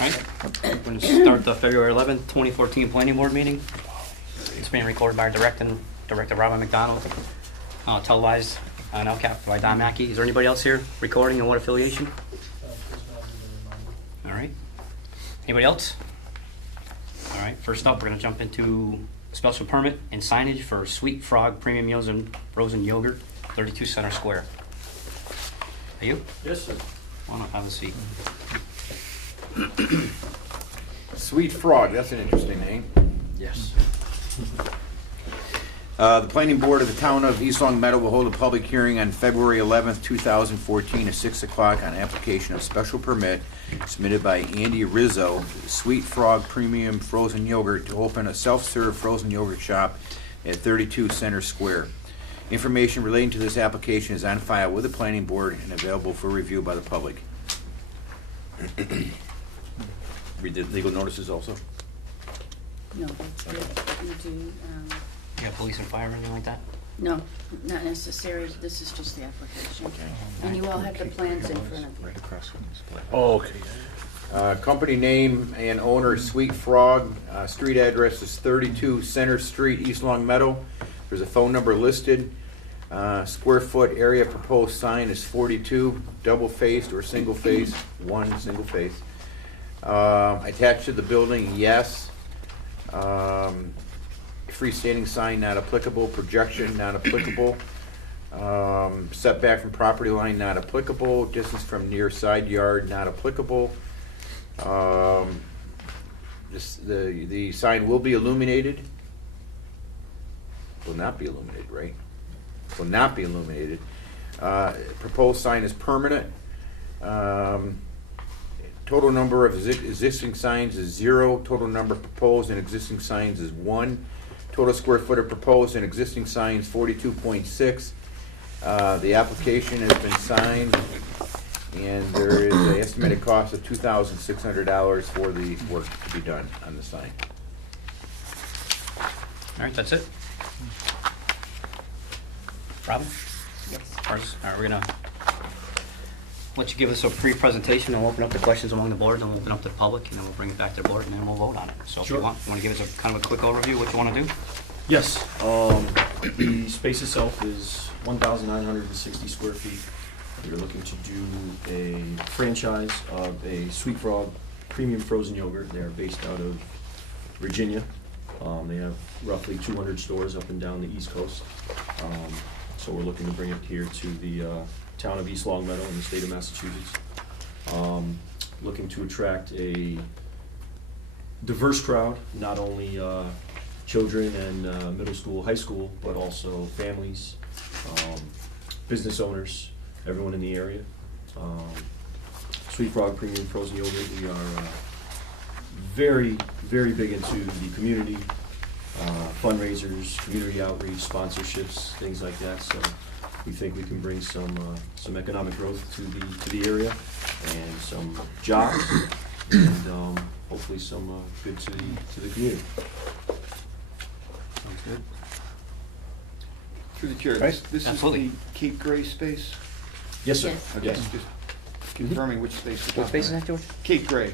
right, we're going to start the February 11th, 2014 Planning Board meeting. It's being recorded by our Director Robert McDonald, televised on LCAP by Don Mackey. Is there anybody else here recording and what affiliation? All right. Anybody else? All right, first up, we're going to jump into special permit and signage for Sweet Frog Premium Meals and Frozen Yogurt, 32 Center Square. Are you? Yes, sir. Why not have a seat? Sweet Frog, that's an interesting name. Yes. The Planning Board of the Town of East Long Meadow will hold a public hearing on February 11th, 2014 at 6 o'clock on application of special permit submitted by Andy Rizzo, Sweet Frog Premium Frozen Yogurt, to open a self-serve frozen yogurt shop at 32 Center Square. Information relating to this application is on file with the Planning Board and available for review by the public. Read the legal notices also. No, that's good. You do, You got police and fire or anything like that? no, not necessary. This is just the application. Okay. And you all have the plans in front of you. Right across from this place. Oh, okay. Company name and owner Sweet Frog. Street address is 32 Center Street, East Long Meadow. There's a phone number listed. Square foot area proposed sign is 42, double faced or single face, one single face. Attached to the building, yes. Freestanding sign not applicable, projection not applicable. Setback from property line not applicable, distance from near side yard not applicable. The sign will be illuminated. Will not be illuminated, right? Will not be illuminated. Proposed sign is permanent. Total number of existing signs is 0. Total number proposed and existing signs is 1. Total square foot of proposed and existing signs 42.6. The application has been signed, and there is an estimated cost of $2,600 for the work to be done on the sign. All right, that's it. Robin? Yes. All right, we're gonna let you give us a brief presentation, and we'll open up the questions among the board, and we'll open up to the public, and then we'll bring it back to the board, and then we'll vote on it. So if Sure. you want to give us a kind of a quick overview, what you want to do? Yes, the space itself is 1,960 square feet. We're looking to do a franchise of a Sweet Frog Premium Frozen Yogurt. They're based out of Virginia. They have roughly 200 stores up and down the East Coast. So we're looking to bring it here to the town of East Long Meadow in the state of Massachusetts. Looking to attract a diverse crowd, not only children and middle school, high school, but also families, business owners, everyone in the area. Sweet Frog Premium Frozen Yogurt, we are very, very big into the community, fundraisers, community outreach, sponsorships, things like that. So we think we can bring some economic growth to the area and some jobs, and hopefully some good to the community. Sounds good. Through the chair, Right. this is Absolutely. the Cape Gray space? Yes, sir. Yes. Okay, Yes. just confirming which space we're What space is that, talking George? about. Cape Gray,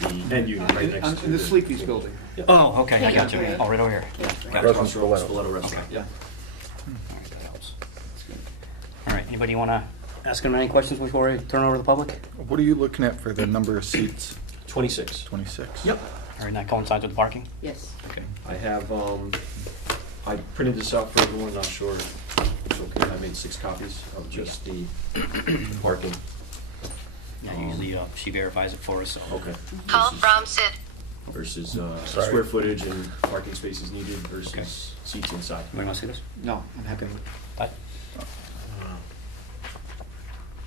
The end unit right next to in the Sleepy's building. Oh, okay, I got you. Yeah. Oh, right over here. Yeah. Gotcha. Across from Stiletto Restaurant. Yeah. All right, that helps. All right, anybody want to ask them any questions before I turn over to the public? What are you looking at for the number of seats? 26. 26? Yep. Or that coincides with the parking? Yes. Okay. I have, I printed this out for everyone, not sure if it's okay. I made 6 copies of just the parking. Yeah, usually she verifies it for us, so. Okay. Call Versus- from Sid. Versus Sorry. square footage and parking spaces needed versus seats inside. Anybody want to see this? No, I'm happy with it. Todd?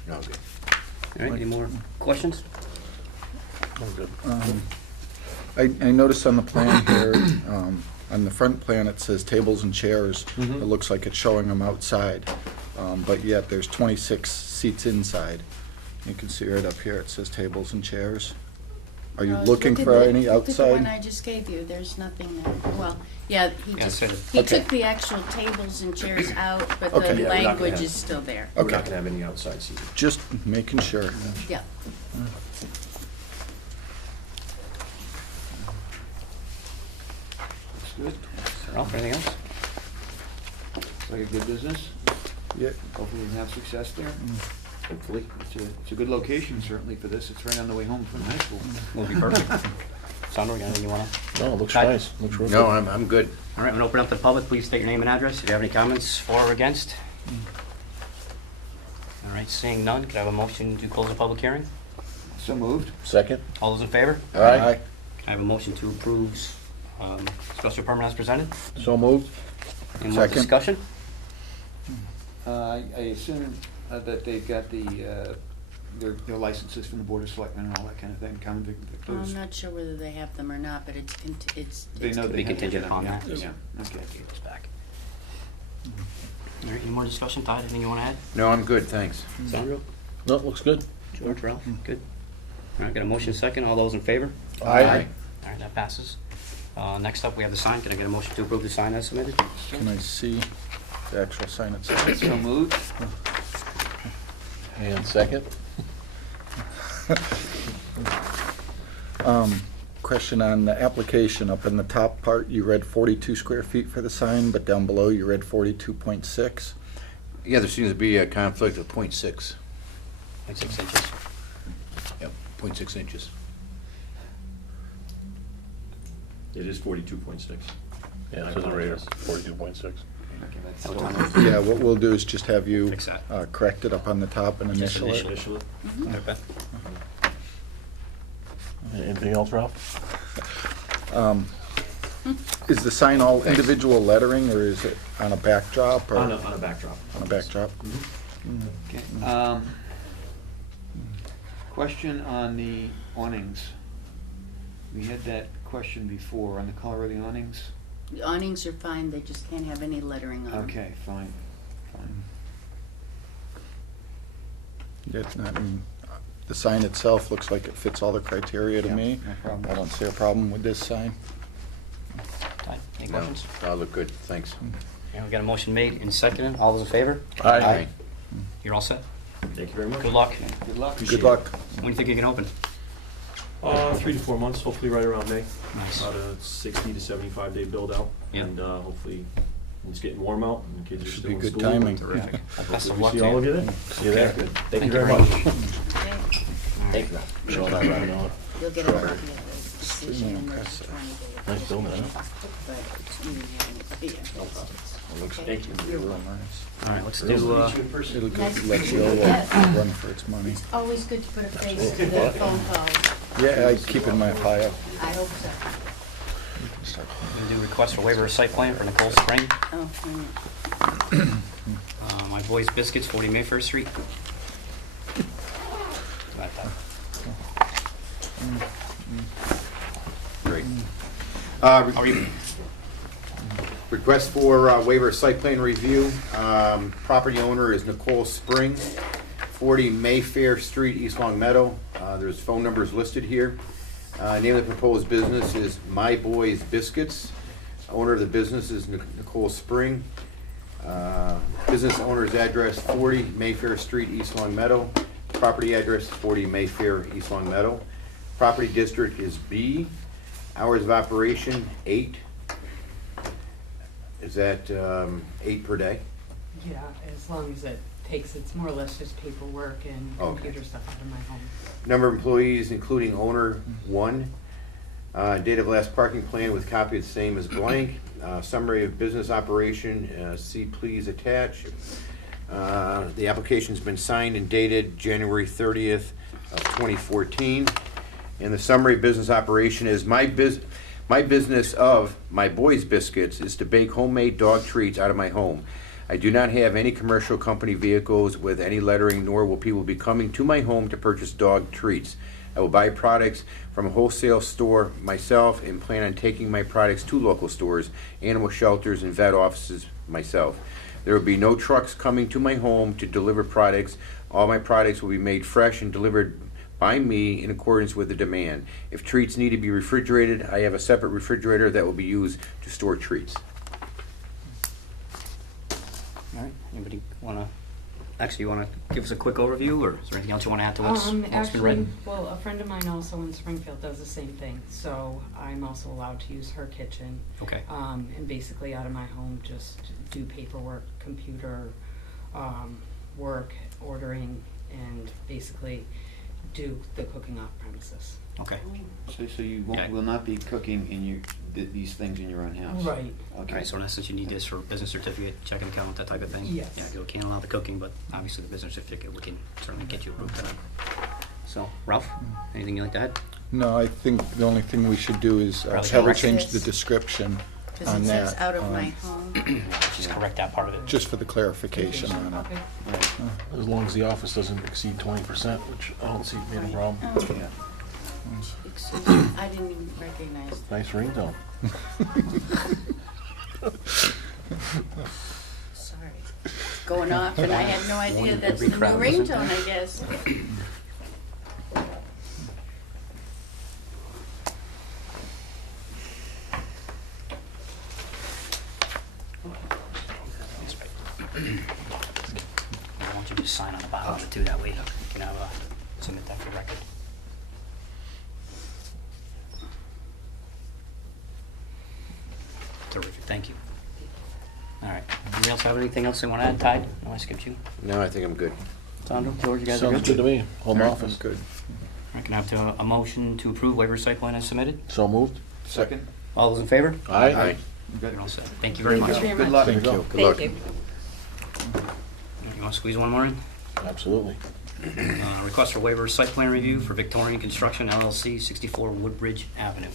No, good. All right, any more questions? I noticed on the plan here, on the front plan, it says tables and chairs. Mhm. It looks like it's showing them outside, but yet there's 26 seats inside. You can see right up here, it says tables and chairs. Are you looking Look at for the- any Look at the one outside? I just gave you, there's nothing there. Well, yeah, Yeah, so the- he Okay. took the actual tables and chairs out, but Okay. the Yeah, we're not gonna language have- is still there. We're not Okay. gonna have any outside seating. Just making sure. Yeah. good. Ralph, anything else? Looks like a good business. Yeah, Hopefully we'll have success there. Hopefully. It's a good location certainly for this. It's right on the way home from high school. Will be perfect. Sandra, anything you wanna? No, it looks Pat? nice. Looks real No, good. I'm good. All right, I'm gonna open up to the public. Please state your name and address. If you have any comments for or against. All right, seeing none, could I have a motion to close the public hearing? So moved. Second? All those in favor? Aye. Can I have a motion to approve special permit as presented? So moved? Any more Second. discussion? I assume that they've got their licenses from the Board of Selectmen and all that kind of thing, common vic. I'm not sure whether they have them or not, but it's, They know Be they have to contingent get upon them, that. yeah. Okay. It's back. All right, any more discussion? Todd, anything you wanna add? No, I'm good, thanks. Sandra? No, it looks good. George, Ralph? Good. All right, got a motion second. All those in favor? Aye. All right, that passes. Next up, we have the sign. Can I get a motion to approve the sign as submitted? can I see the actual sign itself? So moved. And second? Question on the application, up in the top part, you read 42 square feet for the sign, but down below you read 42.6. Yeah, there seems to be a conflict of .6. Like 6 inches. Yep, .6 inches. It is 42.6. Yeah, it says it right here, 42.6. Okay, that's That so was moved. Yeah, what we'll do is just have you Fix that. correct it up on the top and Just initial it. initial. Initially. Okay. Anything else, Ralph? Is the sign all Thanks. individual lettering, or is it on a backdrop? Or On a backdrop. on a backdrop? Okay. Question on the awnings. We had that question before on the color of the awnings. The awnings are fine, they just can't have any lettering on them. Okay, fine. Yeah, I mean, the sign itself looks like it fits all the criteria to Yeah, me. no problem. I don't see a problem with this sign. Todd, any No, questions? I look good, thanks. Yeah, we got a motion made and seconded. All those in favor? Aye. You're all set? Thank you very much. Good luck. Okay, good luck. Good luck. When do you think you can open? 3 to 4 months, hopefully right around May. Nice. About a 60 to 75 day build out. Yeah. And hopefully it's getting warm out and kids are Should still be in good school. timing. Terrific. Best Hopefully of we luck see to all of you. you then. See you there. Good. Thank you you very very much. Okay, Thank you. Show that right on. you'll get a copy of the decision in the impressive. 20 days. Nice building, huh? But you didn't have any, Looks Okay. You're real welcome. nice. All right, let's do, It'll go, Nice to let meet you you. run for its money. Always good to put a face to the phone calls. Yeah, I keep in my file. I hope so. we're gonna do request for waiver of site plan for Nicole Spring. Oh, hang on. My Boys Biscuits, 40 Mayfair Street. Got that. Great. How are you? Request for waiver of site plan review. Property owner is Nicole Spring, 40 Mayfair Street, East Long Meadow. There's phone numbers listed here. Name of the proposed business is My Boys Biscuits. Owner of the business is Nicole Spring. Business owner's address 40 Mayfair Street, East Long Meadow. Property address 40 Mayfair, East Long Meadow. Property district is B. Hours of operation 8. Is that 8 per day? Yeah, as long as it takes, it's more or less just paperwork and Okay. computer stuff out of my home. Number of employees, including owner, 1. Date of last parking plan with copy of the same as blank. Summary of business operation, see please attach. The application's been signed and dated January 30th of 2014. And the summary business operation is my business of My Boys Biscuits is to bake homemade dog treats out of my home. I do not have any commercial company vehicles with any lettering, nor will people be coming to my home to purchase dog treats. I will buy products from a wholesale store myself and plan on taking my products to local stores, animal shelters, and vet offices myself. There will be no trucks coming to my home to deliver products. All my products will be made fresh and delivered by me in accordance with the demand. If treats need to be refrigerated, I have a separate refrigerator that will be used to store treats. All right, anybody wanna actually, you want to give us a quick overview, or is there anything else you want to add to what's been Actually, read? well, a friend of mine also in Springfield does the same thing, so I'm also allowed to use her kitchen. Okay. And basically out of my home, just do paperwork, computer, work, ordering, and basically do the cooking off premises. Okay. So you Yeah. will not be cooking in your, these things in your own house? Right. All Okay. right, so in essence, you need this for business certificate, checking account, that type of thing? Yes. Yeah, you can't allow the cooking, but obviously the business certificate, we can certainly get you approved to that. So, Ralph, anything you'd like to add? No, I think the only thing we should do is Probably have her correct change the this. description Because on it says that. out of my home. Just correct that part of it. Just for the clarification on it. Okay. Right. As long as the office doesn't exceed 20%, which I don't see being a problem. Oh, Yeah. excuse me, I didn't even recognize that. Nice ringtone. Sorry. It's going off and I had no idea Warning that's every the new crowd, isn't ringtone, I guess. That's right. I want you to just sign on the bottom of it too, that way you can have, submit that for record. Terrific, thank you. All right, anybody else have anything else they want to add? Tide, no, I skipped you. No, I think I'm good. Sandra, George, you guys are Sounds good to me. Home All right, office. Good. I can have a motion to approve waiver site plan as submitted. So moved. Second? All those in favor? Aye. You got it. You're all set. Thank you very much. Very Good much. luck. Thank you. Good luck. Thank you. You want to squeeze one more in? Absolutely. Request for waiver site plan review for Victorian Construction LLC, 64 Woodbridge Avenue.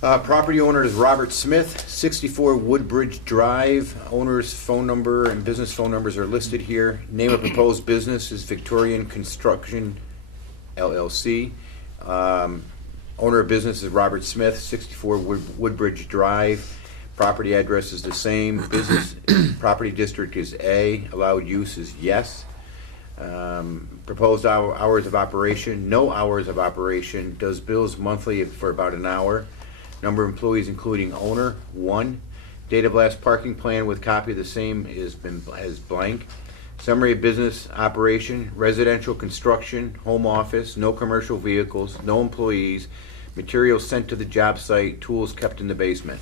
Property owner is Robert Smith, 64 Woodbridge Drive. Owner's phone number and business phone numbers are listed here. Name of proposed business is Victorian Construction LLC. Owner of business is Robert Smith, 64 Woodbridge Drive. Property address is the same. Business property district is A. Allowed use is yes. Proposed hours of operation, no hours of operation. Does bills monthly for about an hour. Number of employees including owner, 1. Date of last parking plan with copy of the same is blank. Summary of business operation, residential construction, home office, no commercial vehicles, no employees, materials sent to the job site, tools kept in the basement.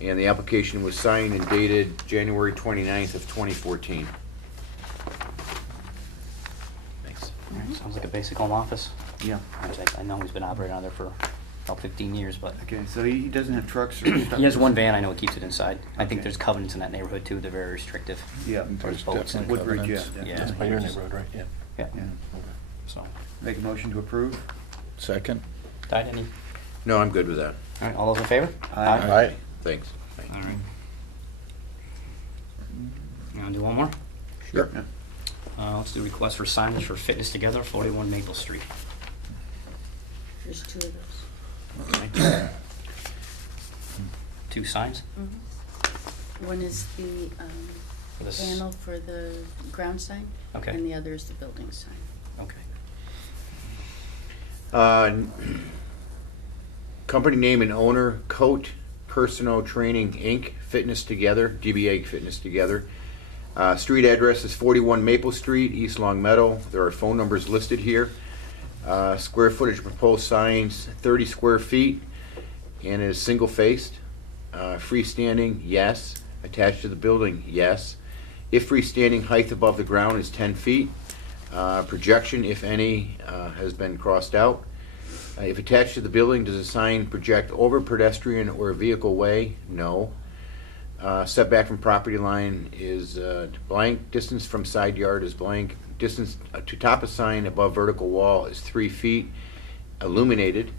And the application was signed and dated January 29th of 2014. Thanks. Sounds like a basic home office. Yeah. I know he's been operating on there for about 15 years, but Okay, so he doesn't have trucks or stuff? he has one van, I know he keeps it inside. I think Okay. there's covenants in that neighborhood too, they're very restrictive. Yeah. There's boats and definitely Woodbridge, yeah. covenants. Yeah. That's by your neighborhood, right? Yeah. Yeah, Yeah. so. Make a motion to approve? Second? Tide, any? No, I'm good with that. All right, all those in favor? Aye. Aye. Thanks. All right. You wanna do one more? Sure. Let's do request for signage for Fitness Together, 41 Maple Street. There's two of those. Two signs One is the for this. panel for the ground sign. Okay. And the other is the building sign. Okay. Company name and owner, Coat Personal Training Inc., Fitness Together, DBA Fitness Together. Street address is 41 Maple Street, East Long Meadow. There are phone numbers listed here. Square footage of proposed signs, 30 square feet, and is single-faced. Freestanding, yes. Attached to the building, yes. If freestanding, height above the ground is 10 feet. Projection, if any, has been crossed out. If attached to the building, does the sign project over pedestrian or vehicle way? No. Setback from property line is blank. Distance from side yard is blank. Distance to top of sign above vertical wall is 3 feet. Illuminated.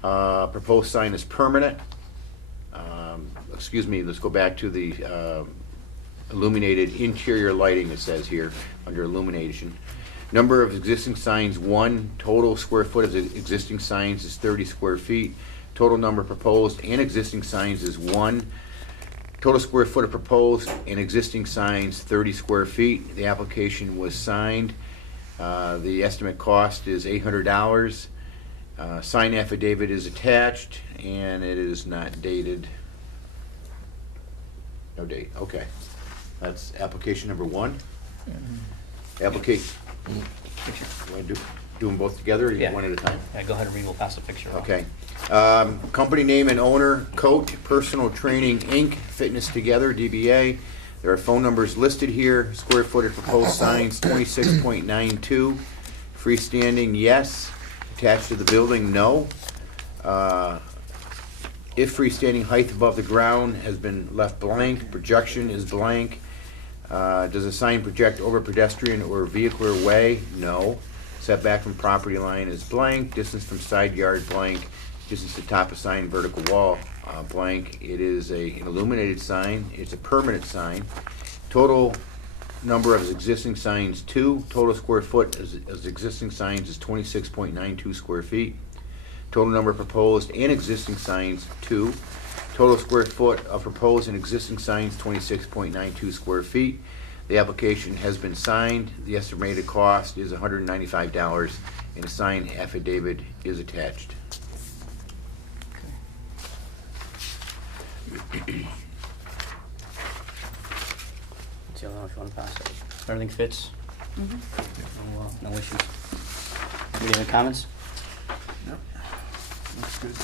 Proposed sign is permanent. Excuse me, let's go back to the illuminated interior lighting, it says here, under illumination. Number of existing signs, 1. Total square foot of the existing signs is 30 square feet. Total number of proposed and existing signs is 1. Total square foot of proposed and existing signs, 30 square feet. The application was signed. The estimate cost is $800. Sign affidavit is attached, and it is not dated. No date, okay. That's application number 1. Application, Picture. you want to do them both together, or you Yeah. one at a time? Yeah, go ahead and read, we'll pass the picture around. Okay. Company name and owner, Coat Personal Training, Inc., Fitness Together, DBA. There are phone numbers listed here. Square footage proposed signs, 26.92. Freestanding, yes. Attached to the building, no. If freestanding height above the ground has been left blank, projection is blank. Does the sign project over pedestrian or vehicular way? No. Setback from property line is blank. Distance from side yard, blank. Distance to top of sign, vertical wall, blank. It is an illuminated sign. It's a permanent sign. Total number of existing signs, 2. Total square foot as existing signs is 26.92 square feet. Total number of proposed and existing signs, 2. Total square foot of proposed and existing signs, 26.92 square feet. The application has been signed. The estimated cost is $195, and a signed affidavit is attached. What's the other one if you want to pass it? Everything fits? No issues. Anybody have any comments? No. Looks good.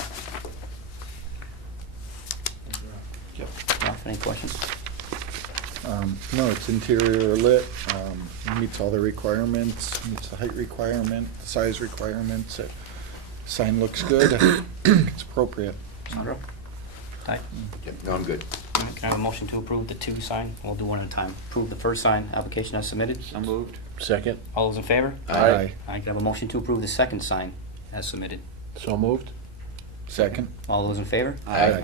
Ralph, any questions? No, it's interior lit, meets all the requirements, meets the height requirement, size requirements. Sign looks good, it's appropriate. Sandro? Aye. Yep, no, I'm good. Can I have a motion to approve the 2 sign? We'll do one at a time. Approve the first sign, application as submitted. So moved. Second, All those in favor? Aye. I can have a motion to approve the second sign as submitted. so moved. Second? All those in favor? Aye.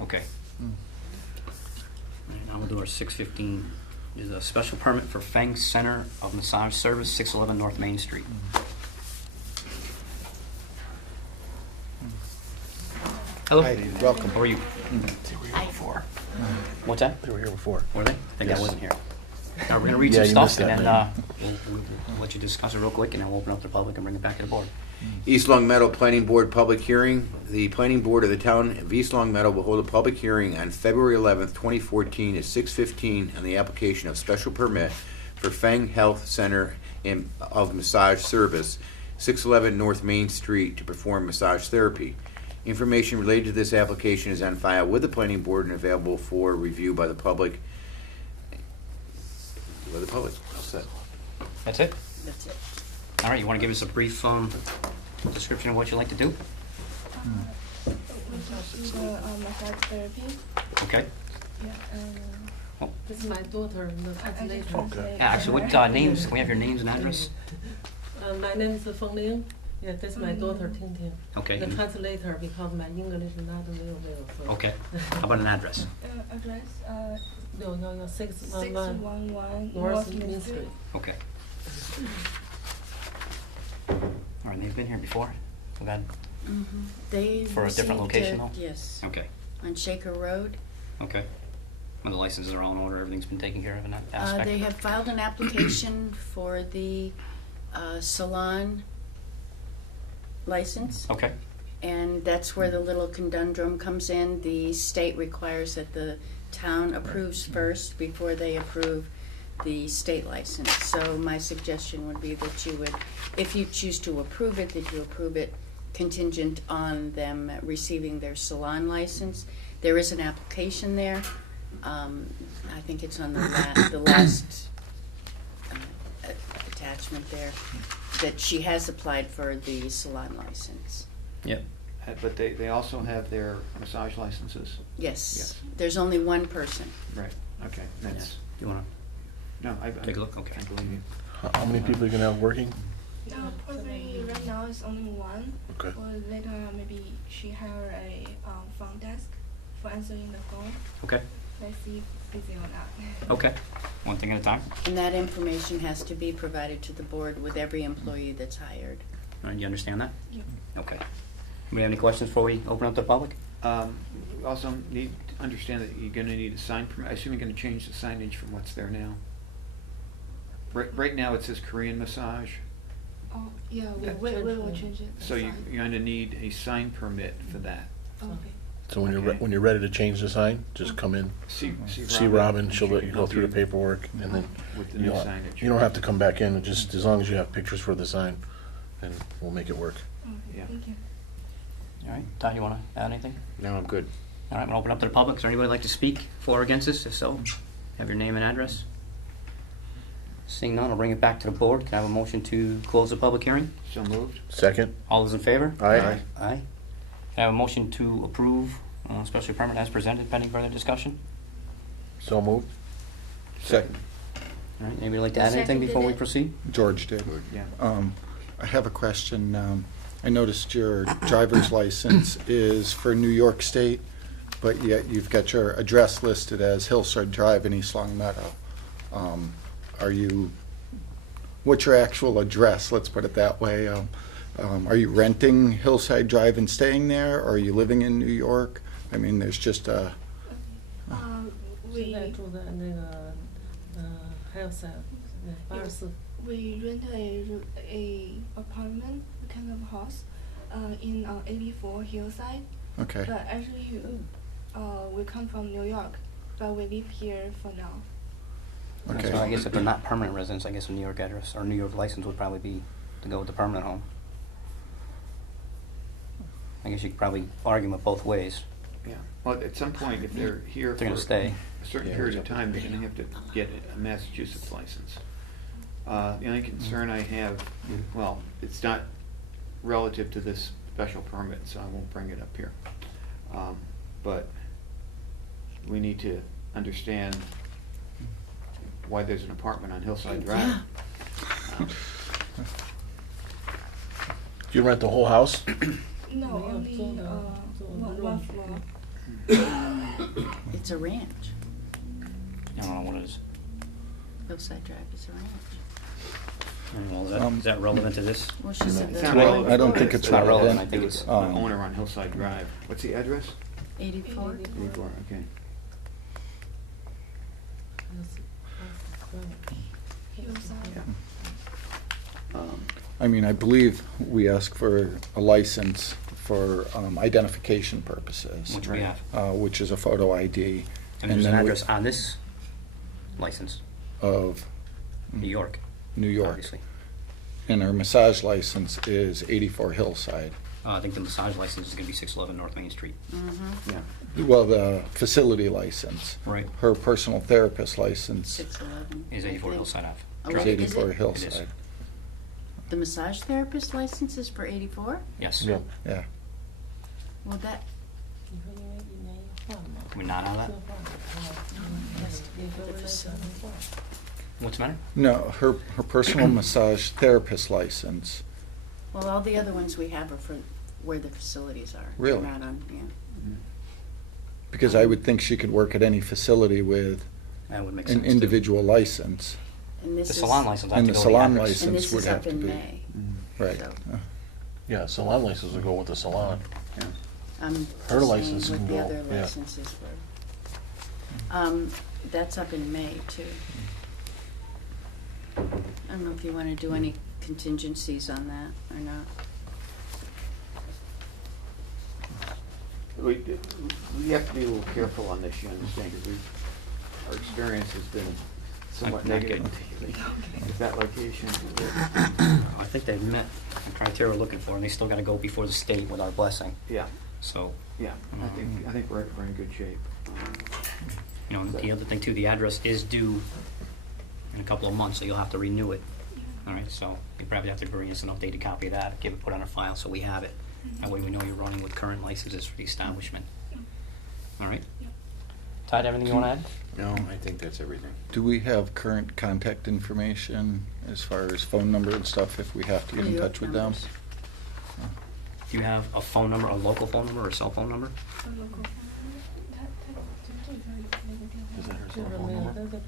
Okay. All right, now we'll do our 615. There's a special permit for Feng Center of Massage Service, 611 North Main Street. Hello. Hi, welcome. How are you? What's that? They were here before. Were they? I think I wasn't here. Now, we're gonna read Yeah, some you stuff missed that, and then man. we'll let you discuss it real quick and then we'll open up the public and bring it back to the board. East Long Meadow Planning Board Public Hearing. The Planning Board of the Town of East Long Meadow will hold a public hearing on February 11th, 2014 at 6:15 on the application of special permit for Feng Health Center of Massage Service, 611 North Main Street, to perform massage therapy. Information related to this application is on file with the Planning Board and available for review by the public. All set. That's it? That's it. All right, you wanna give us a brief description of what you'd like to do? Massage therapy. Okay. Yeah. This is my daughter, the translator. Okay. Yeah, actually, what names, can we have your names and address? My name is Feng Ling. Yeah, this is my daughter, Ting Ting. Okay. The translator, because my English is not very well. So. Okay. How about an address? Address No, 611 611 North Main Street. Okay. All right, they've been here before? We've had, They For a different received location, it, though? Yes, okay, on Shaker Road. okay. When the licenses are all in order, everything's been taken care of in that aspect? They have filed an application for the salon license, Okay, and that's where the little conundrum comes in. The state requires that the town approves first before they approve the state license. So my suggestion would be that you would, if you choose to approve it, that you approve it contingent on them receiving their salon license. There is an application there. I think it's on the last attachment there, that she has applied for the salon license. yep. But they also have their massage licenses? Yes. Yes. There's only one person. Right, okay, that's, You wanna no, I. take a look? Okay. I believe you. How many people are you gonna have working? Probably right now it's only one. Okay. Or later maybe she hire a front desk for answering the phone. Okay, Let's see if busy or not. okay. One thing at a time. And that information has to be provided to the board with every employee that's hired. All right, you understand that? Yep. Okay. Anybody have any questions before we open up to the public? We also need to understand that you're gonna need a sign permit. I assume you're gonna change the signage from what's there now. Right now it says Korean massage, Oh, yeah, That- we will change it. so you're gonna need a sign permit for that. Okay. So when Okay. when you're ready to change the sign, just come in, See see Robin, she'll let can you go help through the paperwork, and then with the you new don't, signage. you don't have to come back in, just as long as you have pictures for the sign, and we'll make it work. Yeah. Thank you. All right, Todd, you want to add anything? No, I'm good. All right, I'm gonna open up to the public. Is there anybody like to speak for or against this? If so, have your name and address. Seeing none, I'll bring it back to the board. Can I have a motion to close the public hearing? So moved? Second? All those in favor? Aye. Aye. Can I have a motion to approve special permit as presented pending further discussion? So moved? Second, All right, anybody like to add anything Seconded before we it. proceed? George did. Yeah. I have a question. I noticed your driver's license is for New York State, but yet you've got your address listed as Hillside Drive in East Long Meadow. What's your actual address? Let's put it that way. Are you renting Hillside Drive and staying there, or are you living in New York? I mean, there's just a, 现在住在那个Hillside 84 we rent a apartment kind of house in 84 Hillside. okay. But actually, we come from New York, but we live here for now. Okay. So I guess if they're not permanent residents, I guess a New York address or New York license would probably be to go with the permanent home. I guess you could probably argue it both ways. Yeah. Well, at some point, if they're here They're gonna for stay. a certain Yeah, period of it's up time, they're gonna have to get a Massachusetts license. The only concern I have, well, it's not relative to this special permit, so I won't bring it up here. But we need to understand why there's an apartment on Hillside Drive. Do you rent the whole house? No, Yeah, only so the- one floor. It's a ranch. I don't know what it is. Hillside Drive is a ranch. I don't know, is that relevant to this? Well, she said It's that. not relevant. I don't think it's not relevant. relevant. I think it's The owner on Hillside Drive. What's the address? 84? 84, okay. Hillside. Yeah. I mean, I believe we ask for a license for identification purposes. Which we have. Which is a photo ID. And there's an then we- address on this license, Of New York, New York. obviously. And our massage license is 84 Hillside. I think the massage license is gonna be 611 North Main Street. Mm-hmm. Yeah. Well, the facility license. Right. Her personal therapist license 611. Is I 84 think. Hillside Ave. Oh, is wait, is 84 it? Hillside. The massage therapist license is for 84? Yes. Yeah. Yeah. Well, that, Can we not have that? has to be for the facility. What's the matter? No, her personal massage therapist license. Well, all the other ones we have are for where the facilities are. They're Really? not on, yeah. Because I would think she could work at any facility with That would make sense. an too. individual license. And this The is. salon license, I have And to the go to the salon address. license. And this would is have up to in be- May. Right. So- Yeah, salon license will go with the salon. Yeah. I'm Her just saying license what can the go, other yeah. licenses were. That's up in May too. I don't know if you wanna do any contingencies on that or not. We have to be a little careful on this, you understand, because our experience has been somewhat Not negative good. with that location. I think they've met the criteria we're looking for, and they still gotta go before the state with our blessing, Yeah, so, yeah, I think we're in good shape. you know, and the other thing too, the address is due in a couple of months, so you'll have to renew it. All right, so you probably have to bring us an updated copy of that, give it, put on a file, so we have it. That way we know you're running with current licenses for the establishment. All right? Todd, everything you wanna add? No, I think that's everything. Do we have current contact information as far as phone number and stuff if we have to get New in York touch with them? numbers. Do you have a phone number, a local phone number or a cell phone number? A local phone number. 他 Is that her 这 cell 个 phone 没有， number? 但是给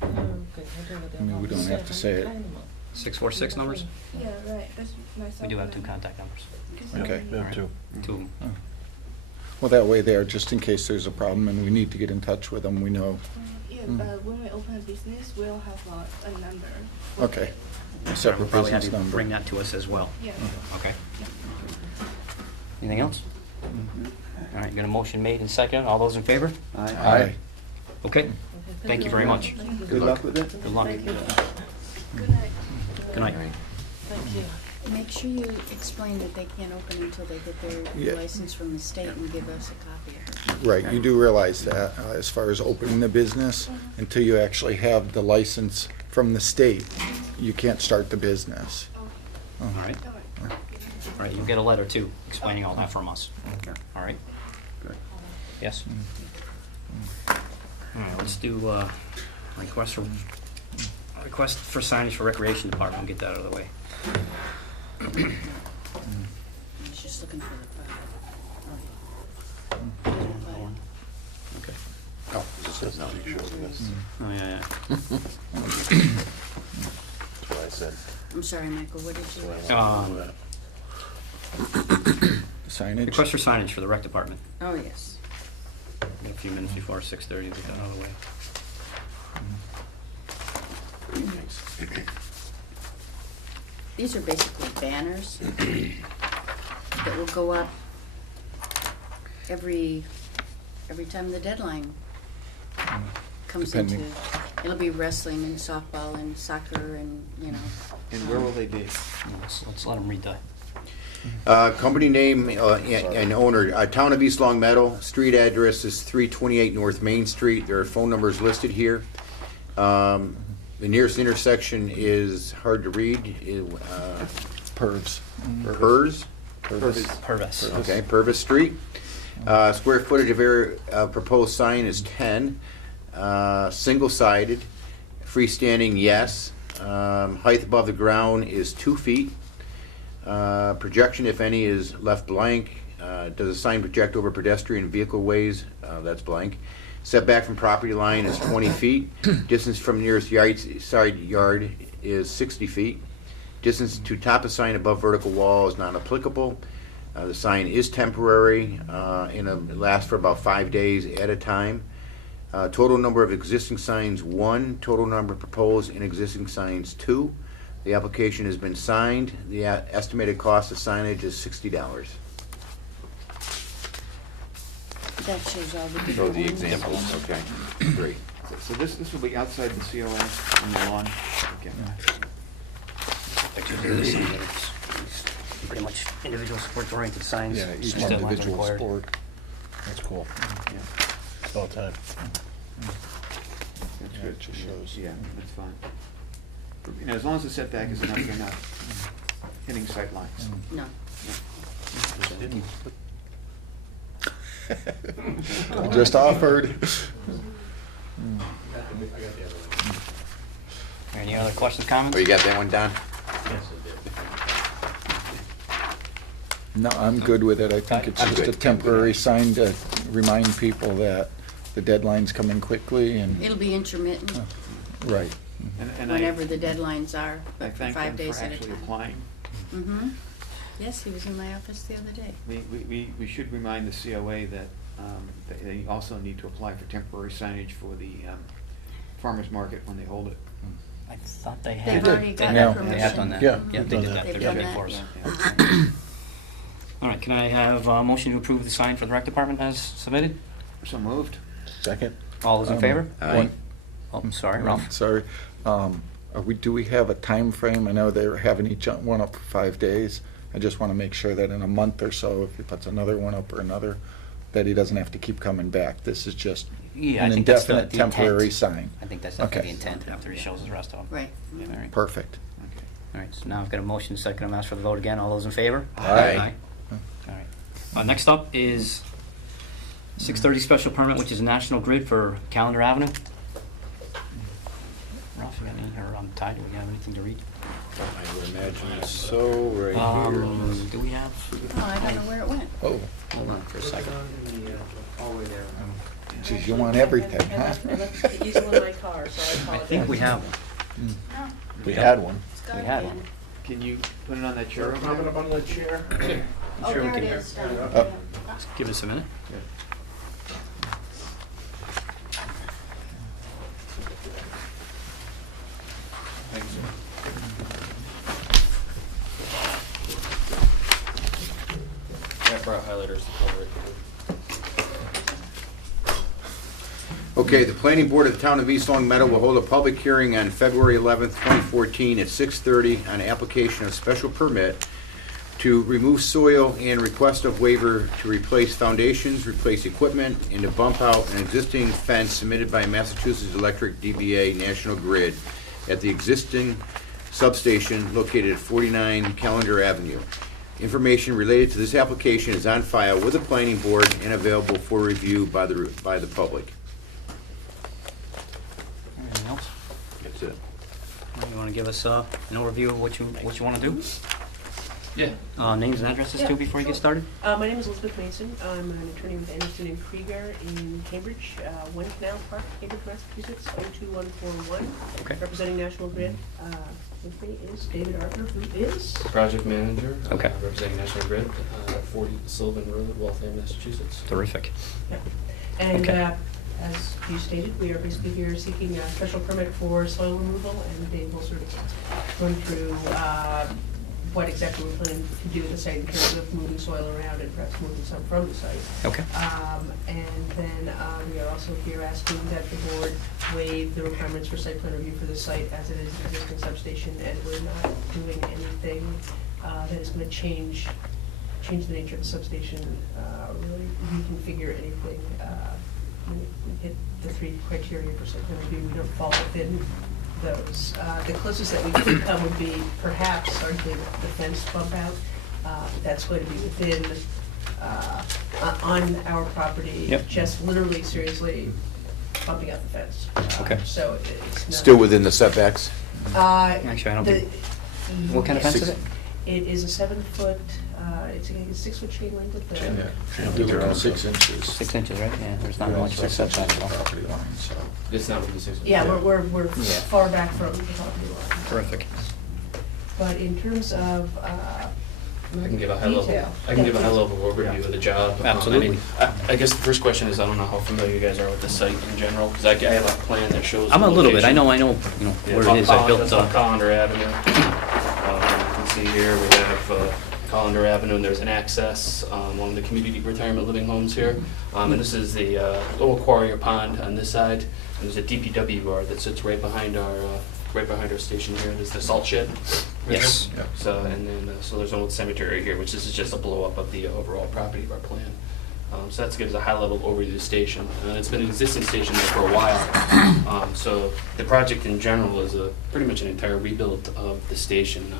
他们要给他这个电 I mean, 话， we don't have to say it. 开的嘛 646 numbers? Yeah, right. That's my cell We do have phone two number. contact numbers. Because, Okay. We have two. Two of them. Oh. Well, that way there, just in case there's a problem and we need to get in touch with them, we know. Yeah, Mm. but when we open a business, we'll have a number. for Okay. it. A We'll separate probably have business you number. bring that to us as well. Yeah. Okay? Yeah. Anything else? All right, got a motion made and second. All those in favor? Aye. Okay, thank you very much. Good luck with it. Good luck. Thank you. Good night. Good night. Thank you. Make sure you explain that they can't open until they get Yeah. their license from the state and give us a copy of it. Right, you do realize that, as far as opening the business, until you actually have the license from the state, you can't start the business. All right, All right. all right, you'll get a letter too, explaining all that from us. All right? Yes? All right, let's do, request for signage for recreation department, we'll get that out of the way. I was just looking for the file. Okay. Oh, this says no. Oh, yeah, That's what I said. I'm sorry, Michael, what did you? yeah. Signage? Request for signage for the rec department. Oh, yes. Got a few minutes before 6:30 to get that out of the way. These are basically banners that will go up every time the deadline comes into. Depending. It'll be wrestling and softball and soccer and, you know. And where will they be? Let's let them read that. Company name and owner, Town of East Long Meadow. Street address is 328 North Main Street. There are phone numbers listed here. The nearest intersection is hard to read. Pervs. Purvis? Purvis. Okay, Purvis Street. Square footage of area proposed sign is 10. Single-sided. Freestanding, yes. Height above the ground is 2 feet. Projection, if any, is left blank. Does a sign project over pedestrian vehicle ways? That's blank. Setback from property line is 20 feet. Distance from nearest side yard is 60 feet. Distance to top of sign above vertical wall is not applicable. The sign is temporary and it lasts for about 5 days at a time. Total number of existing signs, 1. Total number proposed and existing signs, 2. The application has been signed. The estimated cost of signage is $60. That shows all the Show different the ones. examples, okay, great. So this will be outside the COA on the lawn? Okay. Pictures of this, and it's pretty much individual sports oriented signs. Yeah, each Just deadlines individual required. sport. That's cool. Yeah. All the time. That's Yeah, good. it just shows. Yeah, that's fine. You know, as long as the setback is enough, they're not hitting sight lines. No. Just offered. Any other questions, comments? Oh, you got that one, Don? No, I'm good with it. I think it's I'm just a good. temporary sign to remind people that the deadline's coming quickly and, It'll be intermittent, right. And whenever the deadlines are, I but for thank 5 them days for at a actually time. applying. Mm-hmm. Yes, he was in my office the other day. We should remind the COA that they also need to apply for temporary signage for the farmer's market when they hold it. I thought they They've had. already They gotten have permission. They have done that. Yeah. Yeah, they Done did that. that. They're They've doing done it for that. us. All right, can I have a motion to approve the sign for the rec department as submitted? So moved. Second? All those in favor? Aye. One- Oh, I'm sorry, Ralph. Sorry. Do we have a time frame? I know they're having each one up for 5 days. I just want to make sure that in a month or so, if he puts another one up or another, that he doesn't have to keep coming back. This is just Yeah, I an think that's the indefinite intent. temporary sign. I think that's definitely the Okay. intent after he shows the rest of them. Right. Yeah, all right. Perfect. Okay. All right, so now I've got a motion, second, I'm asked for the vote again. All those in favor? Aye. All right. Next up is 630 special permit, which is National Grid for Calendar Avenue. Ralph, you got any, or Ty, do we have anything to read? I would imagine so, right here. Do we have? Oh, I don't know where it went. Oh, Hold on for a second. geez, you want everything, I huh? left the easel in my car, so I I apologize. think we have one. No, We had one. it's got We to had be one. in. Can you put it on that chair over there? up on the chair. Oh, Sure we there it can. is. down Oh. there. Just give us a minute. our highlighters to cover it. Okay, the planning board of the town of East Long Meadow will hold a public hearing on February 11th, 2014 at 6:30 on application of special permit to remove soil and request of waiver to replace foundations, replace equipment, and to bump out an existing fence submitted by Massachusetts Electric DBA National Grid at the existing substation located at 49 Callender Avenue. Information related to this application is on file with the planning board and available for review by the public. Anything else? That's it. You want to give us an overview of what you want to do? Yeah. Names and addresses Yeah, too before you get started? My name is Elizabeth Mason. I'm an attorney with Anderson and Krieger in Cambridge, One Canal Park, Cambridge, Massachusetts, 02141. Okay. Representing National Grid. With me is David Arthur, who is? Project manager, Okay. representing National Grid, 40 Sylvan Road, Waltham, Massachusetts. Terrific. Yeah. And Okay. as you stated, we are basically here seeking a special permit for soil removal, and Dave will sort of run through what exactly we're planning to do at the site in terms of moving soil around and perhaps moving some from the site. Okay. And then we are also here asking that the board waive the requirements for site plan review for the site as it is an existing substation, and we're not doing anything that is going to change the nature of the substation, really reconfigure anything. We hit the 3 criteria for site plan review. We don't fall within those. The closest that we could come would be perhaps arguably the fence bump out. That's going to be within, on our property. Yep. Just literally, seriously bumping out the fence. Okay. So it's not. Still within the setbacks? Actually, I don't think. What kind of fence is it? It is a 7-foot, it's a 6-foot chain link with the. They're all 6 inches. 6 inches, right? Yeah, there's not They're all much of a 6 inches setback. from the property line, so. It's not with the 6. Yeah, we're Yeah. far back from the property line. Terrific. But in terms of, I can give a high level. Detail. I can give a Yeah, high please. level overview of the job. Absolutely. I guess the first question is, I don't know how familiar you guys are with the site in general, because I have a plan that shows. I'm the a little bit. I location. know, Yeah, where it is. I built, That's on Colander Avenue. You can see here, we have Colander Avenue, and there's an access, one of the community retirement living homes here. And this is the little quarry or pond on this side, and there's a DPW bar that sits right behind our station here. There's the salt shed. right Yes. there. So, and then, so there's an old cemetery here, which this is just a blow up of the overall property of our plan. So that gives a high level overview of the station. And it's been an existing station there for a while. So the project in general is pretty much an entire rebuild of the station.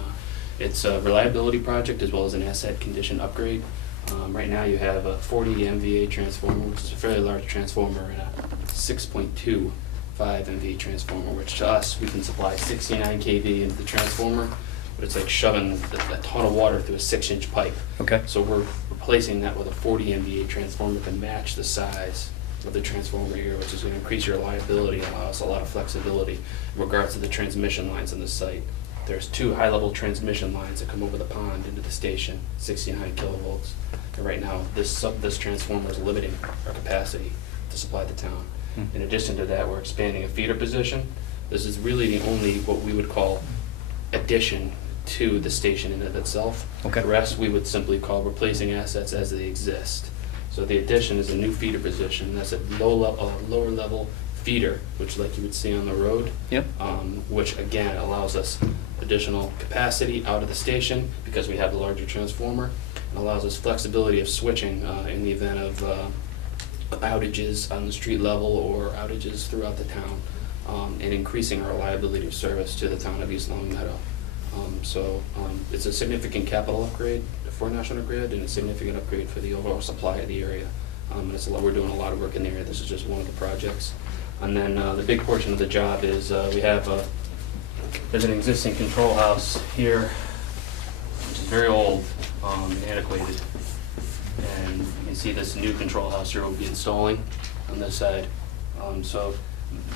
It's a reliability project as well as an asset condition upgrade. Right now you have a 40 MVA transformer, which is a fairly large transformer, and a 6.25 MVA transformer, which to us, we can supply 69 kV into the transformer, but it's like shoving a ton of water through a 6-inch pipe. Okay. So we're replacing that with a 40 MVA transformer to match the size of the transformer here, which is going to increase your reliability and allow us a lot of flexibility in regards to the transmission lines on the site. There's 2 high-level transmission lines that come over the pond into the station, 69 kilovolts. And right now, this transformer is limiting our capacity to supply the town. In addition to that, we're expanding a feeder position. This is really the only what we would call addition to the station in and of itself. Okay. The rest we would simply call replacing assets as they exist. So the addition is a new feeder position. That's a lower level feeder, which like you would see on the road. Yep. Which again allows us additional capacity out of the station because we have the larger transformer, and allows us flexibility of switching in the event of outages on the street level or outages throughout the town, and increasing our reliability of service to the town of East Long Meadow. It's a significant capital upgrade for National Grid and a significant upgrade for the overall supply of the area. And we're doing a lot of work in the area. This is just one of the projects. And then the big portion of the job is there's an existing control house here, which is very old and antiquated. And you can see this new control house here will be installing on this side. So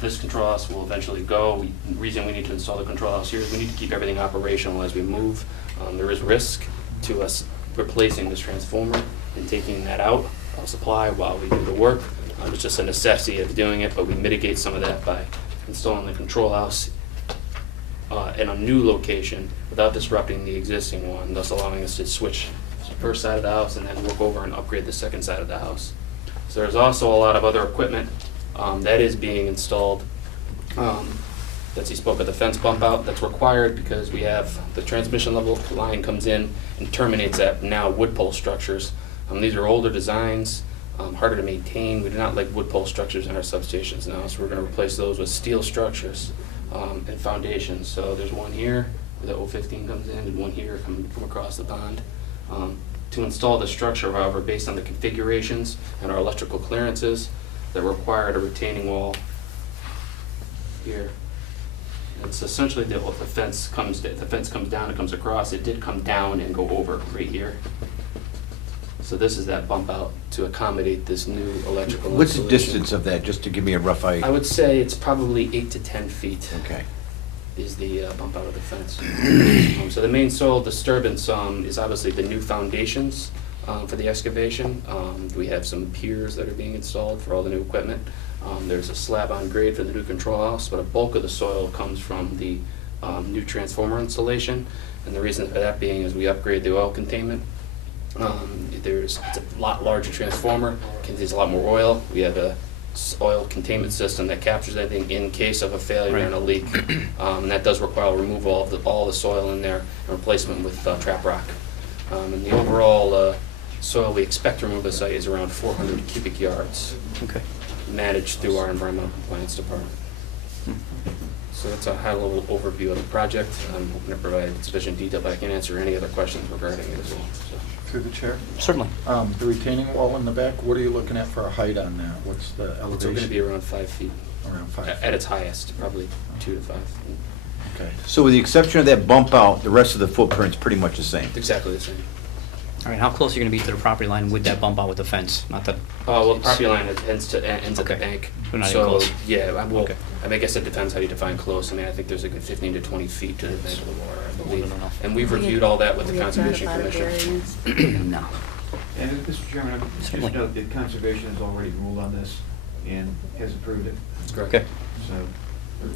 this control house will eventually go. The reason we need to install the control house here is we need to keep everything operational as we move. There is risk to us replacing this transformer and taking that out of supply while we do the work. It's just a necessity of doing it, but we mitigate some of that by installing the control house in a new location without disrupting the existing one, thus allowing us to switch first side of the house and then work over and upgrade the second side of the house. So there's also a lot of other equipment that is being installed. Betsy spoke of the fence bump out that's required because we have the transmission level line comes in and terminates at now wood pole structures. These are older designs, harder to maintain. We do not like wood pole structures in our substations now, so we're going to replace those with steel structures and foundations. So there's one here where the 015 comes in and one here from across the pond. To install the structure, however, based on the configurations and our electrical clearances, that required a retaining wall here. It's essentially the fence comes down, it comes across. It did come down and go over right here. So this is that bump out to accommodate this new electrical What's the installation. distance of that, just to give me a rough I idea? would say it's probably 8 to 10 feet. Okay. Is the bump out of the fence. So the main soil disturbance is obviously the new foundations for the excavation. We have some piers that are being installed for all the new equipment. There's a slab on grade for the new control house, but a bulk of the soil comes from the new transformer installation. And the reason for that being is we upgrade the oil containment. It's a lot larger transformer, contains a lot more oil. We have a oil containment system that captures anything in case of a failure and a leak. And that does require removal of all the soil in there and replacement with trap rock. And the overall soil we expect to remove the site is around 400 cubic yards, Okay. managed through our environmental compliance department. So that's a high-level overview of the project. I'm hoping to provide sufficient detail, but I can answer any other questions regarding it as well. So. Through the chair. Certainly. The retaining wall in the back, what are you looking at for a height on that? What's the It's elevation? going to be around 5 feet. Around 5 At feet. its highest, probably 2 to 5. Okay. So with the exception of that bump out, the rest of the footprint's pretty much the same? Exactly the same. All right, how close are you going to be to the property line with that bump out with the fence? Not that, Well, the property line ends at the Okay. bank. So not even close. Yeah, Okay. I guess it depends how you define close. I mean, I think there's a good 15 to 20 feet to the bank of the water, I more believe. than enough. And we've We reviewed had- all that with the we had thought Conservation about a Commission. variance. no. And Mr. Chairman, I just Certainly. note that Conservation has already ruled on this and has approved it, That's correct. Okay. so.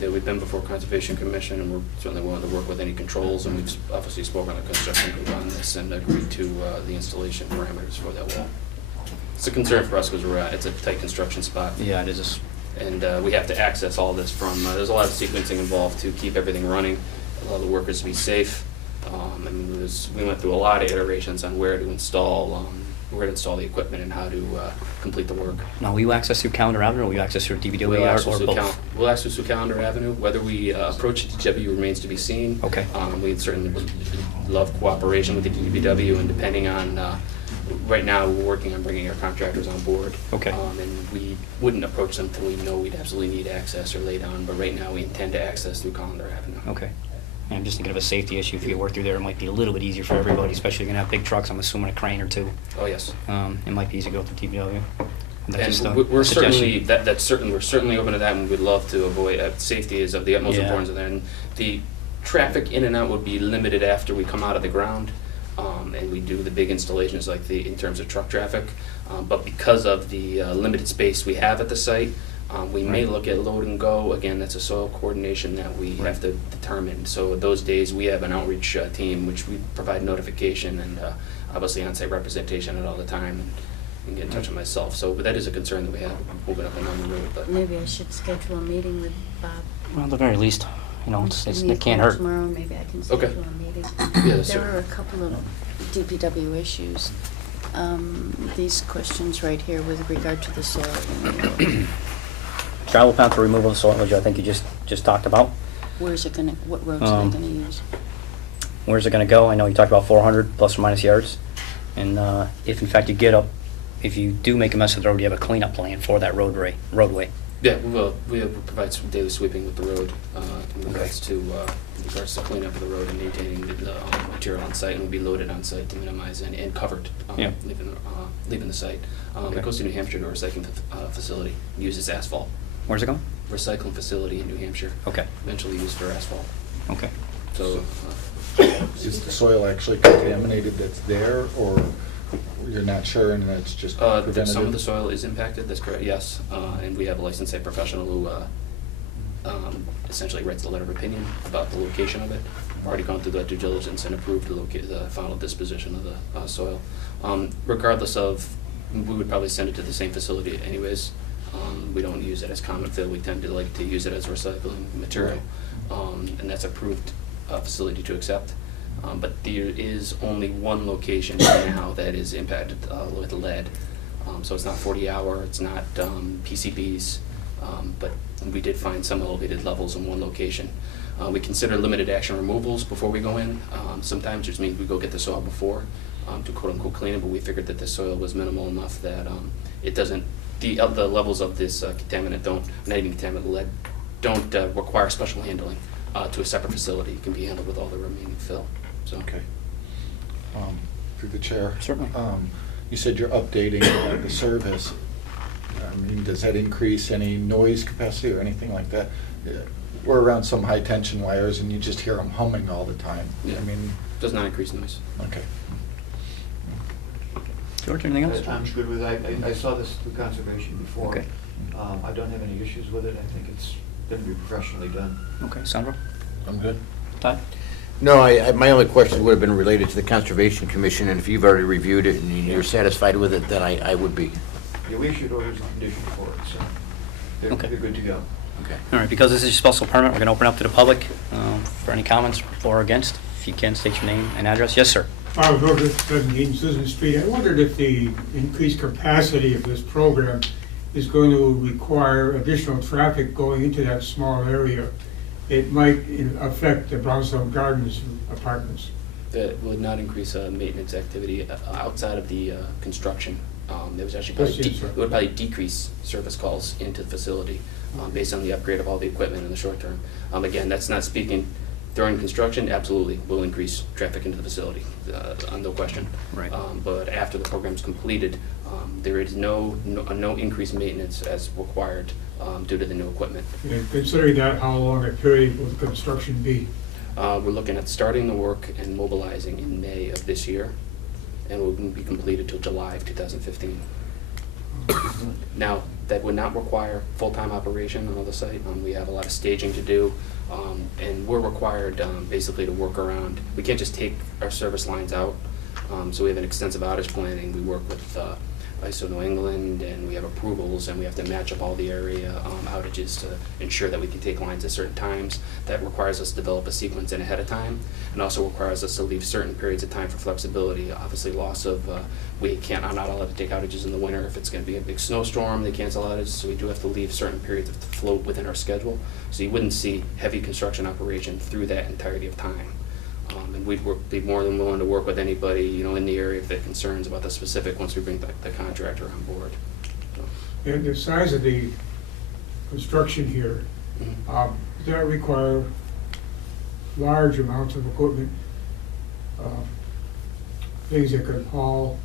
Yeah, we've been before Conservation Commission, and we're certainly willing to work with any controls, and we've obviously spoken to construction group on this and agreed to the installation parameters for that wall. It's a concern for us because it's a tight construction spot. Yeah, it is. And we have to access all this from, there's a lot of sequencing involved to keep everything running, allow the workers to be safe. And we went through a lot of iterations on where to install the equipment and how to complete the work. Now, will you access through Calendar Avenue, or will you access through DPW We'll or access through both? We'll access through Calendar Avenue. Whether we approach DPW remains to be seen. Okay. We certainly would love cooperation with the DPW, and depending on, right now, we're working on bringing our contractors on board. Okay. And we wouldn't approach them until we know we'd absolutely need access or lay down, but right now, we intend to access through Calendar Avenue. Okay. And I'm just thinking of a safety issue. If you work through there, it might be a little bit easier for everybody, especially if you're gonna have big trucks, I'm assuming a crane or two. Oh, yes. It might be easier to go through DPW. That's just And a we're suggestion. certainly, we're certainly open to that, and we'd love to avoid, safety is of the utmost Yeah. importance of that. And the traffic in and out would be limited after we come out of the ground, and we do the big installations like in terms of truck traffic. But because of the limited space we have at the site, we may Right. look at load and go. Again, that's a soil coordination that we have to determine. So those days, we have an outreach team, which we provide notification and obviously on-site representation at all the time, and get in touch with myself. So but that is a concern that we have moving up and down the road. But Maybe I should schedule a meeting with Bob. Well, at the very least, Give me a it can't call hurt. Tomorrow, maybe I can Okay. schedule a meeting. Yeah, There sure. are a couple of DPW issues. These questions right here with regard to the soil. Travel path for removal of soil, which I think you just talked about. Where's it gonna, what roads are they gonna use? Where's it gonna go? I know you talked about 400 plus or minus yards. And if in fact if you do make a mess of the road, you have a cleanup plan for that roadway. yeah, we provide some daily sweeping with the road in regards to cleanup of the road and maintaining the material on site, and will be loaded on site to minimize and covered Yeah. leaving the site. Okay. It goes to New Hampshire to a recycling facility, uses asphalt. Where's it going? Recycling facility in New Hampshire, Okay, eventually used for asphalt. okay. So, Is the soil actually contaminated that's there, or you're not sure and that's just preventative? some of the soil is impacted, that's correct, yes. And we have a licensed site professional who essentially writes the letter of opinion about the location of it. already gone through that due diligence and approved the final disposition of the soil. Regardless of, we would probably send it to the same facility anyways. We don't use it as common fill, we tend to like to use it as recycling material. And that's approved facility to accept. But there is only one location now that is impacted with lead. So it's not 40-hour, it's not PCBs, but we did find some elevated levels in one location. We consider limited action removals before we go in. Sometimes just means we go get the soil before to quote-unquote clean it, but we figured that the soil was minimal enough that it doesn't, the levels of this contaminant not even contaminant, lead, don't require special handling to a separate facility. It can be handled with all the remaining fill. So. Okay. Through the chair. Certainly. You said you're updating the service. I mean, does that increase any noise capacity or anything like that? We're around some high tension wires and you just hear them humming all the time. Yeah. I mean, Does not increase noise. okay. George, anything else? I'm good with it. I saw this through conservation before. Okay. I don't have any issues with it. I think it's going to be professionally done. Okay, Sandro? I'm good. Todd? No, my only question would have been related to the Conservation Commission, and if you've already reviewed it and you're satisfied with it, then I would be. Yeah, we issued orders and conditions for it, so Okay. they're good to go. Okay. All right, because this is a special permit, we're going to open up to the public for any comments for or against. If you can, state your name and address. Yes, sir. Bob Hooker, 17 Susan Street. I wondered if the increased capacity of this program is going to require additional traffic going into that small area. It might affect the Brownstone Gardens apartments. That would not increase maintenance activity outside of the construction. There was actually That's probably it, sir. it would probably decrease service calls into the facility based on the upgrade of all the equipment in the short term. Again, that's not speaking during construction. Absolutely, will increase traffic into the facility, no question. Right. But after the program's completed, there is no increased maintenance as required due to the new equipment. And considering that, how long a period will the construction be? We're looking at starting the work and mobilizing in May of this year, and will be completed till July of 2015. Now, that would not require full-time operation on the site. We have a lot of staging to do, and we're required basically to work around. We can't just take our service lines out, so we have an extensive outage planning. We work with ISO New England, and we have approvals, and we have to match up all the area outages to ensure that we can take lines at certain times. That requires us to develop a sequence in ahead of time, and also requires us to leave certain periods of time for flexibility. Obviously, loss of, I'm not allowed to take outages in the winter. If it's going to be a big snowstorm, they cancel outages, so we do have to leave certain periods of float within our schedule. So you wouldn't see heavy construction operation through that entirety of time. And we'd be more than willing to work with anybody, in the area if they have concerns about the specific once we bring the contractor on board. So, And the size of the construction here, mhm. does that require large amounts of equipment? Things that could haul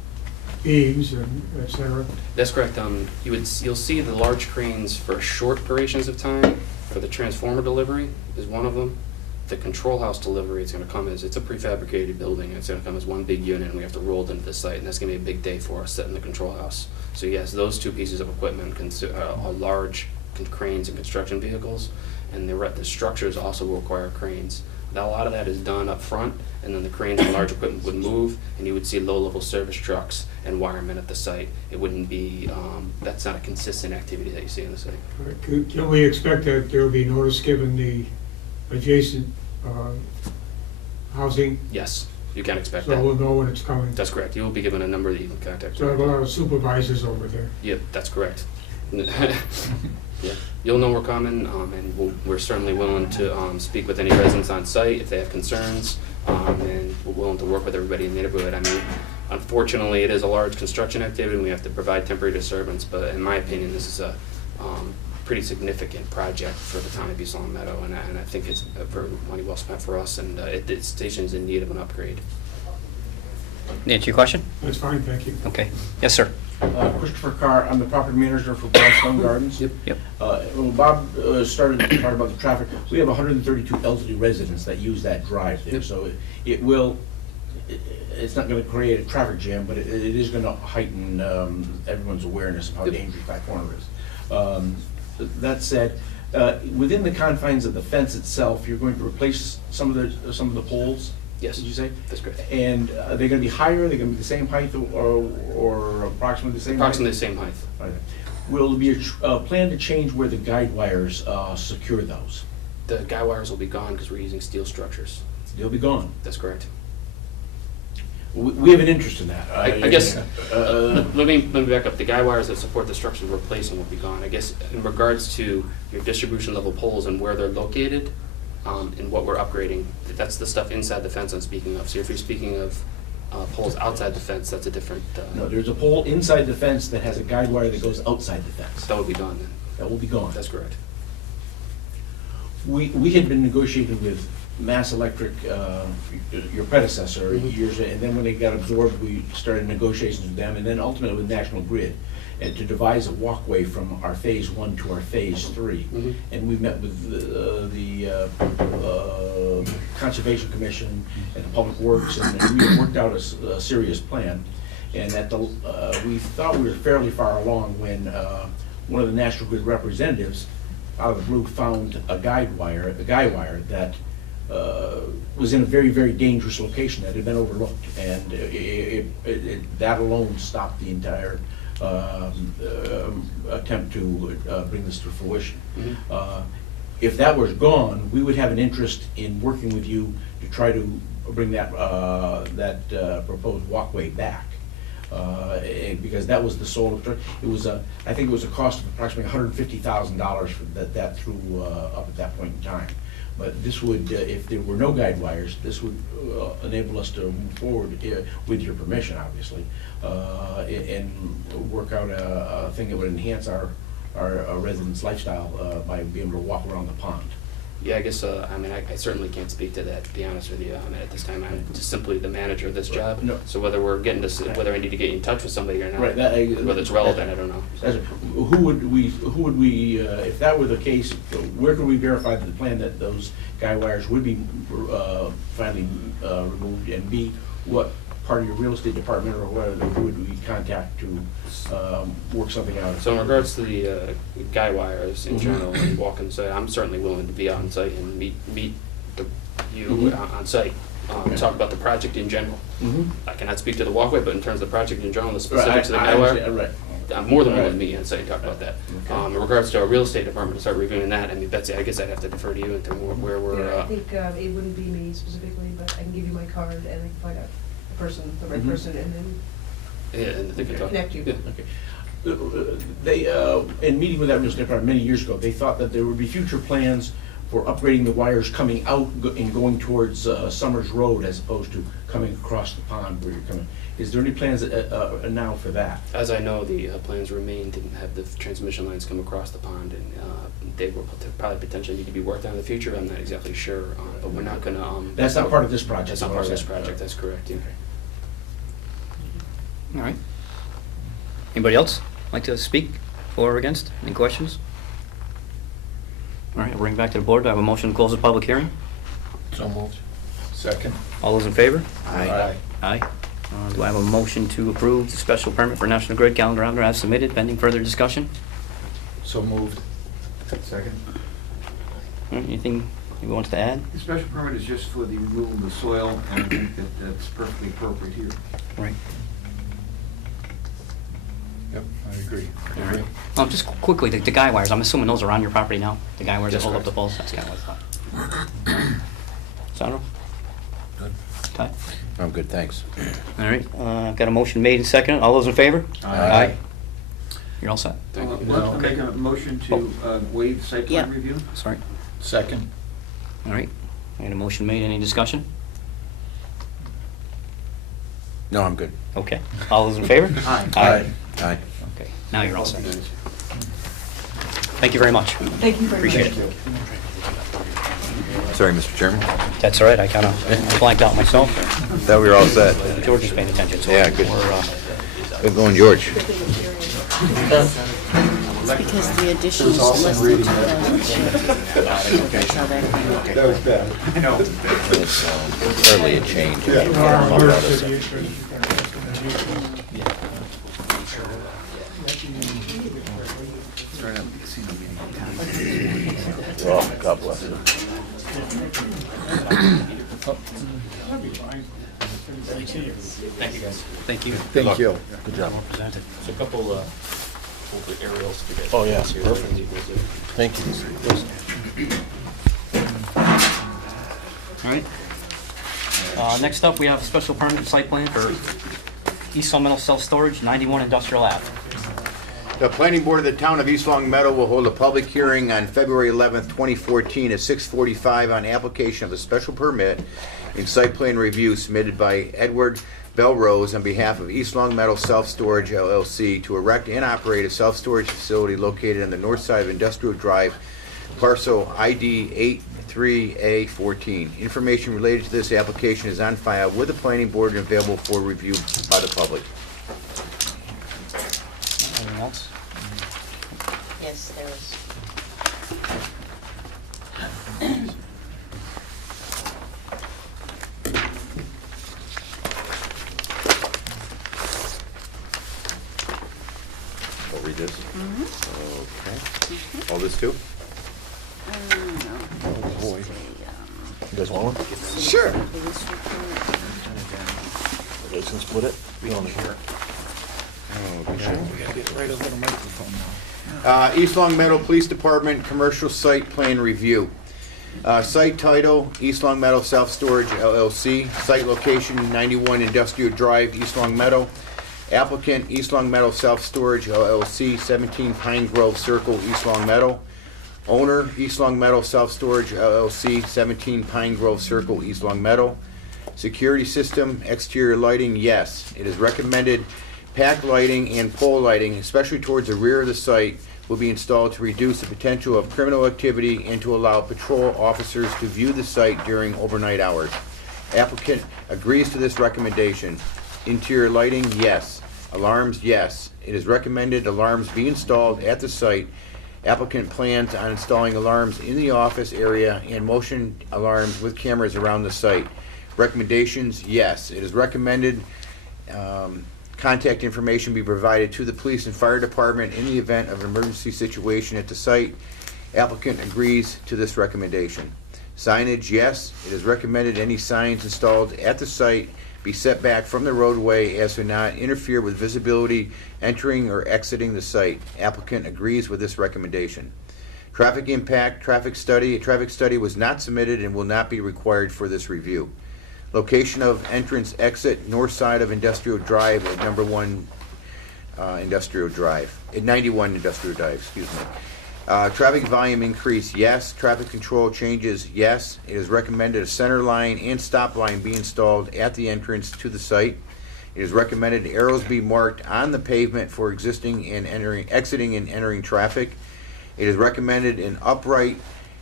beams and et cetera? That's correct. You'll see the large cranes for short durations of time. For the transformer delivery is one of them. The control house delivery, it's going to come as, it's a prefabricated building. It's going to come as one big unit, and we have to roll it into the site, and that's going to be a big day for us setting the control house. So yes, those two pieces of equipment are large cranes and construction vehicles, and the structures also will require cranes. Now, a lot of that is done up front, and then the cranes and large equipment would move, and you would see low-level service trucks and wiremen at the site. It wouldn't be, that's not a consistent activity that you see on the site. Can we expect that there will be notice given the adjacent housing? Yes, you can expect So we'll that. know when it's coming? That's correct. You will be given a number that you can contact. So I have a lot of supervisors over there. Yep, that's correct. Yeah, you'll know we're coming, and we're certainly willing to speak with any residents on site if they have concerns, and we're willing to work with everybody in the neighborhood. I mean, unfortunately, it is a large construction activity, and we have to provide temporary disturbance, but in my opinion, this is a pretty significant project for the town of East Long Meadow, and I think it's very money well spent for us, and the station's in need of an upgrade. Answer your question? That's fine, thank you. Okay. Yes, sir. Christopher Carr, I'm the property manager for Brownstone Gardens. Yep. When Bob started to talk about the traffic, we have 132 elderly residents that use that drive there, Yep. so it's not going to create a traffic jam, but it is going to heighten everyone's awareness of how Yep. dangerous that corner is. That said, Within the confines of the fence itself, you're going to replace some of the poles? Yes. Did you say? That's correct. And are they gonna be higher, are they gonna be the same height, or approximately the same height? Approximately the same height. Okay. Will there be a plan to change where the guide wires secure those? The guy wires will be gone because we're using steel structures. They'll be gone. That's correct. We have an interest in that. I guess, let me back up. The guy wires that support the structures we're replacing will be gone. I guess in regards to your distribution level poles and where they're located, and what we're upgrading, that's the stuff inside the fence I'm speaking of. So if you're speaking of poles outside the fence, that's a different, No, there's a pole inside the fence that has a guide wire that goes outside the fence. that would be gone then. That will be gone. That's correct. We had been negotiating with Mass Electric, your predecessor, Mhm. years, and then when they got absorbed, we started negotiations with them, and then ultimately with National Grid, and to devise a walkway from our phase 1 to our phase 3. Mhm. And we met with the Conservation Commission and the Public Works, and we worked out a serious plan. And we thought we were fairly far along when one of the National Grid representatives, out of the blue, found a guy wire that was in a very, very dangerous location that had been overlooked. And that alone stopped the entire attempt to bring this to fruition. Mhm. If that was gone, we would have an interest in working with you to try to bring that proposed walkway back. Because that was the sole, it was I think it was a cost of approximately $150,000 for that through up at that point in time. But this would, if there were no guide wires, this would enable us to move forward, with your permission, obviously, and work out a thing that would enhance our residents' lifestyle by being able to walk around the pond. Yeah, I guess, I mean, I certainly can't speak to that, to be honest with you. I mean, at this time, I'm just simply the manager of this job. No. So whether we're getting to, whether I need to get in touch with somebody or not, Right, whether it's relevant, I don't know. Who would we, if that were the case, where could we verify that the plan that those guy wires would be finally removed? And B, what part of your real estate department or whatever would we contact to work something out? So in regards to the guy wires in Mhm. general, and walking the site, I'm certainly willing to be on site and meet you Mhm. on site. Okay. Talk about the project in general. Mhm. I cannot speak to the walkway, but in terms of the project in general, the Right, specifics of the I guy wire, understand, right. I'm more than willing Right. to meet you on site and talk about that. Okay. In regards to our real estate department, to start reviewing that, I mean, Betsy, I guess I'd have to defer to you into where we're, Yeah, I think it wouldn't be me specifically, but I can give you my card and I can find out the person, the right Mhm. person, and then yeah, and they can talk. connect you. Yeah. Okay. They, in meeting with that real estate department many years ago, they thought that there would be future plans for upgrading the wires coming out and going towards Summers Road as opposed to coming across the pond where you're coming. Is there any plans now for that? As I know, the plans remain to have the transmission lines come across the pond, and they will probably potentially need to be worked on in the future. I'm not exactly sure, but we're not gonna. That's not part of this project. That's not part of this project, that's correct, yeah. All right. Anybody else like to speak for or against? Any questions? All right, I'll bring it back to the board. Do I have a motion to close the public hearing? So moved. Second. All those in favor? Aye. Aye. Do I have a motion to approve the special permit for National Grid calendar rounder as submitted, pending further discussion? So moved. Second. All right, anything you want to add? The special permit is just for the removal of the soil, and I think that that's perfectly appropriate here. Right. Yep, I agree. All right. Just quickly, the guy wires, I'm assuming those are on your property now? The guy wires that That's hold up correct. the poles? That's kind of what I thought. Sandro? Good. Ty? I'm good, thanks. All right, got a motion made and seconded. All those in favor? Aye. You're all set. Thank you. Let's make a motion to waive site plan Yeah. review. Sorry. Second. All right. I had a motion made. Any discussion? No, I'm good. Okay. All those in favor? Aye. Aye. Aye. Okay, now you're all set. Thank you very much. Thank you very much. Appreciate it. Sorry, Mr. Chairman. That's all right. I kind of blanked out myself. Thought we were all set. George is paying attention, so Yeah, good. we're, Good going, George. It's because the addition is less than 2,000. That's how that I know. It's hardly a change. Start out, see the meeting. God bless you. That'd be fine. Thank you, guys. Thank you. Thank you. Good job. Well presented. So a couple over aerials to get. Oh, yeah, here. perfect. Thank you. All right. Next up, we have a special permit and site plan for East Long Meadow Self-Storage, 91 Industrial Ave. The Planning Board of the Town of East Long Meadow will hold a public hearing on February 11th, 2014 at 6:45 on application of a special permit and site plan review submitted by Edward Belrose on behalf of East Long Meadow Self-Storage LLC to erect and operate a self-storage facility located on the north side of Industrial Drive, parcel ID 83A14. Information related to this application is on file with the Planning Board and available for review by the public. Anything else? Yes, there is. I'll read this. Okay. All this too? Oh, boy. You guys want one? Sure. You guys can split it? We don't hear it. We gotta get right over the microphone now. East Long Meadow Police Department Commercial Site Plan Review. Site title, East Long Meadow Self Storage LLC. Site location, 91 Industrial Drive, East Long Meadow. Applicant, East Long Meadow Self Storage LLC, 17 Pine Grove Circle, East Long Meadow. Owner, East Long Meadow Self Storage LLC, 17 Pine Grove Circle, East Long Meadow. Security system, exterior lighting, yes. It is recommended pack lighting and pole lighting, especially towards the rear of the site, will be installed to reduce the potential of criminal activity and to allow patrol officers to view the site during overnight hours. Applicant agrees to this recommendation. Interior lighting, yes. Alarms, yes. It is recommended alarms be installed at the site. Applicant plans on installing alarms in the office area and motion alarms with cameras around the site. Recommendations, yes. It is recommended contact information be provided to the police and fire department in the event of an emergency situation at the site. Applicant agrees to this recommendation. Signage, yes. It is recommended any signs installed at the site be set back from the roadway as to not interfere with visibility entering or exiting the site. Applicant agrees with this recommendation. Traffic impact, traffic study. A traffic study was not submitted and will not be required for this review. Location of entrance exit, north side of Industrial Drive at number 1 Industrial Drive, at 91 Industrial Drive, excuse me. Traffic volume increase, yes. Traffic control changes, yes. It is recommended a center line and stop line be installed at the entrance to the site. It is recommended arrows be marked on the pavement for exiting and entering traffic. It is recommended an upright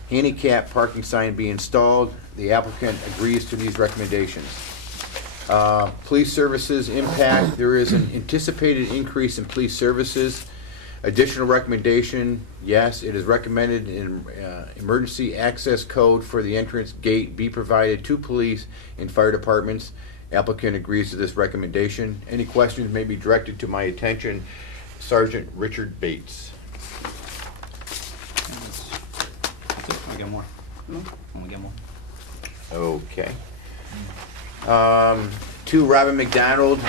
handicap parking sign be installed. The applicant agrees to these recommendations. Police services impact, there is an anticipated increase in police services. Additional recommendation, yes, it is recommended an emergency access code for the entrance gate be provided to police and fire departments. Applicant agrees to this recommendation. Any questions may be directed to my attention. Sergeant Richard Bates. Want to get more? Want to get more? Okay. To Robin McDonald,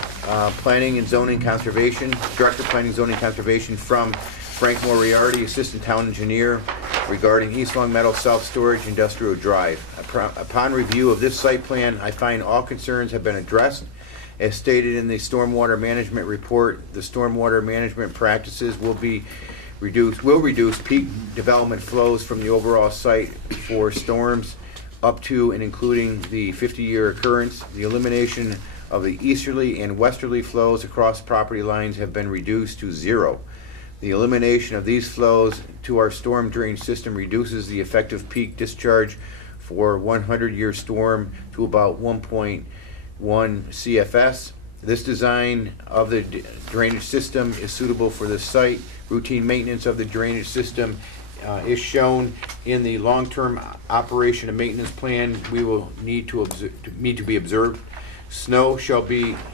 Planning and Zoning Conservation, Director of Planning and Zoning Conservation, from Frank Moriarty, Assistant Town Engineer, regarding East Long Meadow Self-Storage Industrial Drive. Upon review of this site plan, I find all concerns have been addressed. As stated in the Stormwater Management Report, the stormwater management practices will reduce peak development flows from the overall site for storms up to and including the 50-year occurrence. The elimination of the easterly and westerly flows across property lines have been reduced to 0. The elimination of these flows to our storm drain system reduces the effective peak discharge for 100-year storm to about 1.1 CFS. This design of the drainage system is suitable for this site. Routine maintenance of the drainage system is shown in the long-term operation and maintenance plan. We will need to be observed. Snow shall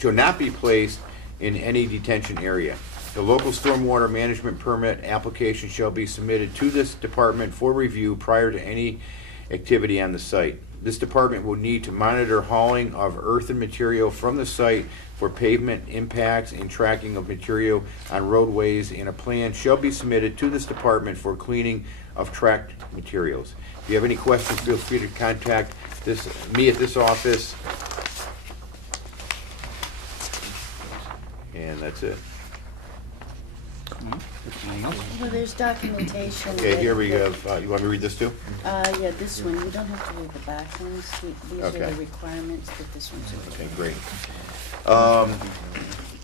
not be placed in any detention area. The local stormwater management permit application shall be submitted to this department for review prior to any activity on the site. This department will need to monitor hauling of earth and material from the site for pavement impacts and tracking of material on roadways, and a plan shall be submitted to this department for cleaning of tracked materials. If you have any questions, feel free to contact me at this office. And that's it. Anything else? Well, there's documentation. Okay, that- here we have, you want me to read this too? Yeah, this one, you don't have to read the back ones. These are Okay. the requirements, but this one's a Okay, great.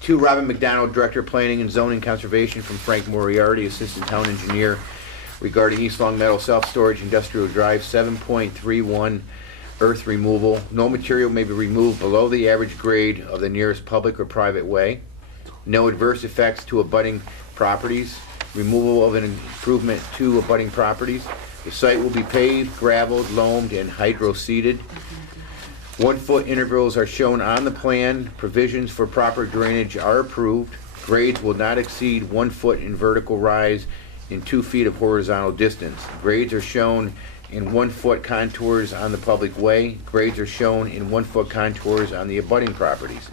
To Robin McDonald, Director of Planning and Zoning Conservation, from Frank Moriarty, Assistant Town Engineer, regarding East Long Meadow Self-Storage Industrial Drive, 7.31 earth removal. No material may be removed below the average grade of the nearest public or private way. No adverse effects to abutting properties. Removal of an improvement to abutting properties. The site will be paved, gravelled, loamed, and hydro-seeded. 1 foot intervals are shown on the plan. Provisions for proper drainage are approved. Grades will not exceed 1 foot in vertical rise and 2 feet of horizontal distance. Grades are shown in 1 foot contours on the public way. Grades are shown in 1 foot contours on the abutting properties.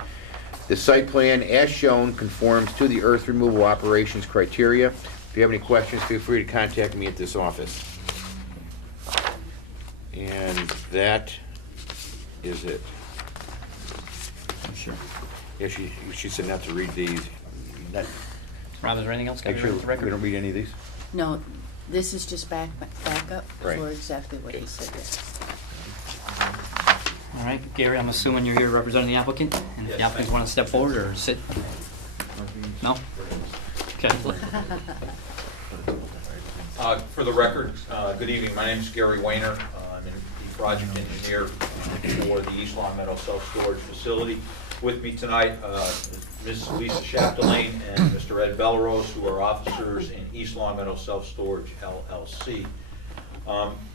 The site plan, as shown, conforms to the earth removal operations criteria. If you have any questions, feel free to contact me at this office. And that is it. Sure. Yeah, she said not to read these. Rob, is there anything else? Got Make to sure read with the record? we don't read any of these. No, this is just backup Right. for exactly what he said. All right, Gary, I'm assuming you're here representing the applicant, and if the applicants want to step forward or sit? No? Okay. For the record, good evening. My name is Gary Wayner. I'm the project engineer for the East Long Meadow Self-Storage Facility. With me tonight, Ms. Lisa Chapdelaine and Mr. Ed Bellerose, who are officers in East Long Meadow Self-Storage LLC.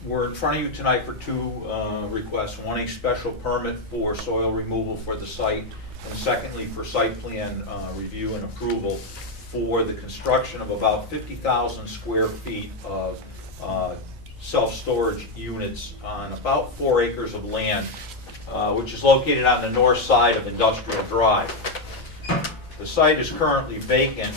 We're in front of you tonight for two requests. One, a special permit for soil removal for the site, and secondly, for site plan review and approval for the construction of about 50,000 square feet of self-storage units on about 4 acres of land, which is located on the north side of Industrial Drive. The site is currently vacant,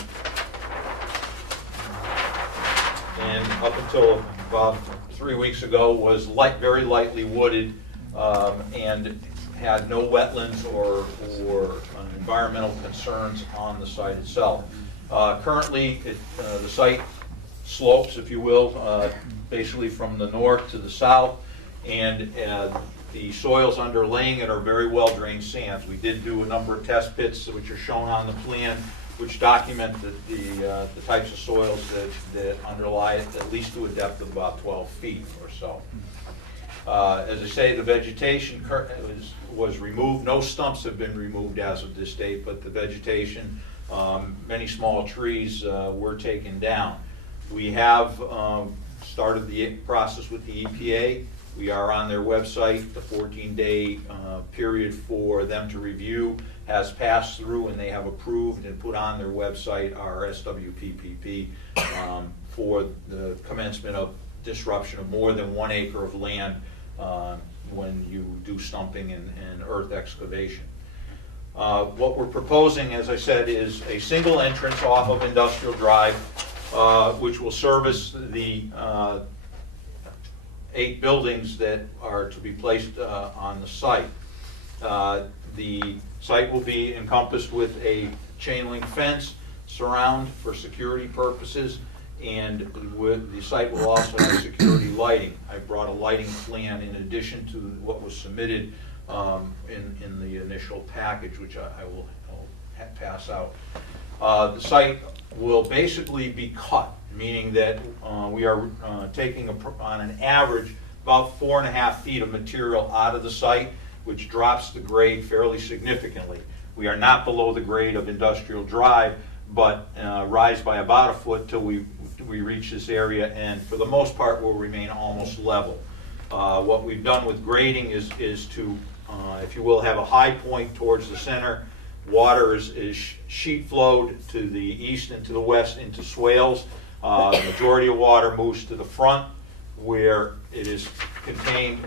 and up until about 3 weeks ago was very lightly wooded and had no wetlands or environmental concerns on the site itself. Currently, the site slopes, if you will, basically from the north to the south, and the soils underlaying it are very well drained sands. We did do a number of test pits which are shown on the plan, which document the types of soils that underlie it, at least to a depth of about 12 feet or so. As I say, the vegetation was removed. No stumps have been removed as of this date, but the vegetation, many small trees were taken down. We have started the process with the EPA. We are on their website. The 14-day period for them to review has passed through, and they have approved and put on their website our SWPPP for the commencement of disruption of more than 1 acre of land when you do stumping and earth excavation. What we're proposing, as I said, is a single entrance off of Industrial Drive, which will service the 8 buildings that are to be placed on the site. The site will be encompassed with a chain link fence surround for security purposes, and the site will also have security lighting. I brought a lighting plan in addition to what was submitted in the initial package, which I'll pass out. The site will basically be cut, meaning that we are taking on an average about 4.5 feet of material out of the site, which drops the grade fairly significantly. We are not below the grade of Industrial Drive, but rise by about 1 foot till we reach this area, and for the most part will remain almost level. What we've done with grading is to, if you will, have a high point towards the center, Water is sheet flowed to the east and to the west into swales. The majority of water moves to the front where it is contained.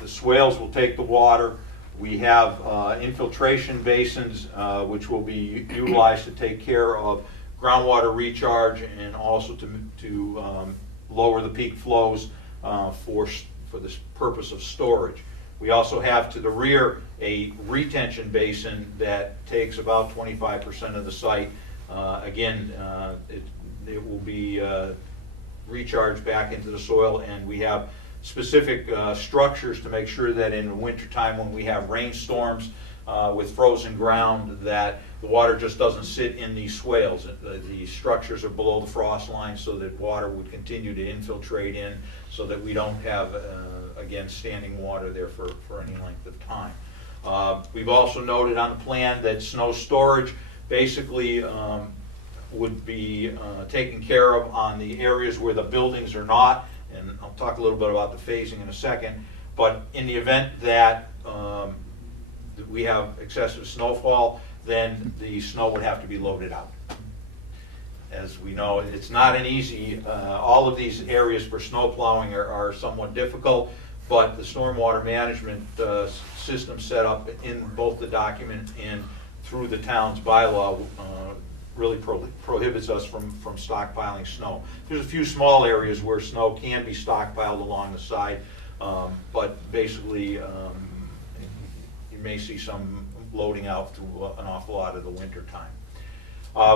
The swales will take the water. We have infiltration basins which will be utilized to take care of groundwater recharge and also to lower the peak flows for the purpose of storage. We also have to the rear a retention basin that takes about 25% of the site. Again, it will be recharged back into the soil, and we have specific structures to make sure that in the wintertime when we have rainstorms with frozen ground, that the water just doesn't sit in these swales. The structures are below the frost line so that water would continue to infiltrate in, so that we don't have, again, standing water there for any length of time. We've also noted on the plan that snow storage basically would be taken care of on the areas where the buildings are not, and I'll talk a little bit about the phasing in a second, but in the event that we have excessive snowfall, then the snow would have to be loaded out. As we know, it's not an easy, all of these areas for snow plowing are somewhat difficult, but the stormwater management system set up in both the document and through the town's bylaw really prohibits us from stockpiling snow. There's a few small areas where snow can be stockpiled along the side, but basically you may see some loading out through an awful lot of the winter time.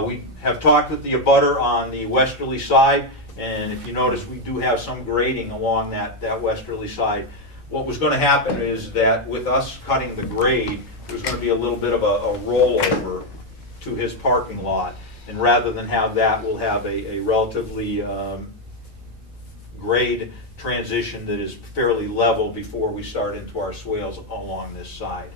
We have talked with the abutter on the westerly side, and if you notice, we do have some grading along that westerly side. What was going to happen is that with us cutting the grade, there's going to be a little bit of a rollover to his parking lot, and rather than have that, we'll have a relatively grade transition that is fairly level before we start into our swales along this side.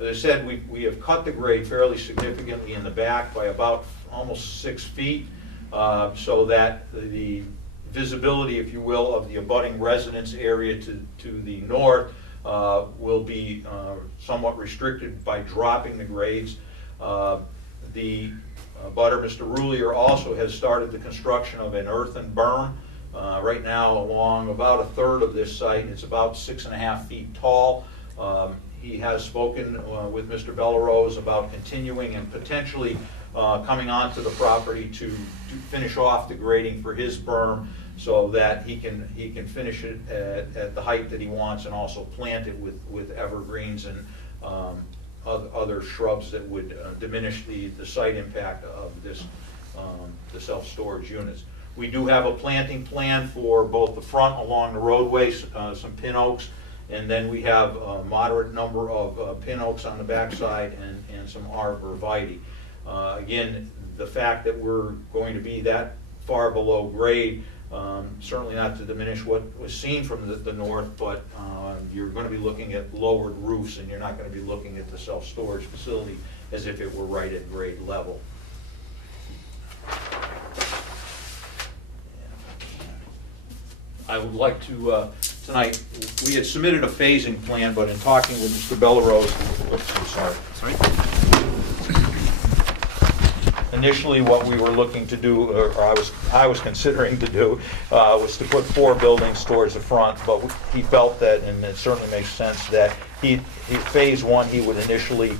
As I said, we have cut the grade fairly significantly in the back by about almost 6 feet, so that the visibility, if you will, of the abutting residence area to the north will be somewhat restricted by dropping the grades. The abutter, Mr. Rulier, also has started the construction of an earthen berm right now along about a third of this site. It's about 6.5 feet tall. He has spoken with Mr. Bellerose about continuing and potentially coming onto the property to finish off the grading for his berm so that he can finish it at the height that he wants, and also plant it with evergreens and other shrubs that would diminish the site impact of this the self-storage units. We do have a planting plan for both the front along the roadways, some pin oaks, and then we have a moderate number of pin oaks on the backside and some arborvitae. Again, the fact that we're going to be that far below grade, certainly not to diminish what was seen from the north, but you're going to be looking at lowered roofs, and you're not going to be looking at the self-storage facility as if it were right at grade level. I would like to, tonight, we had submitted a phasing plan, but in talking with Mr. Bellerose, initially what we were looking to do, or I was considering to do, was to put 4 buildings towards the front, but he felt that, and it certainly makes sense, that phase 1, he would initially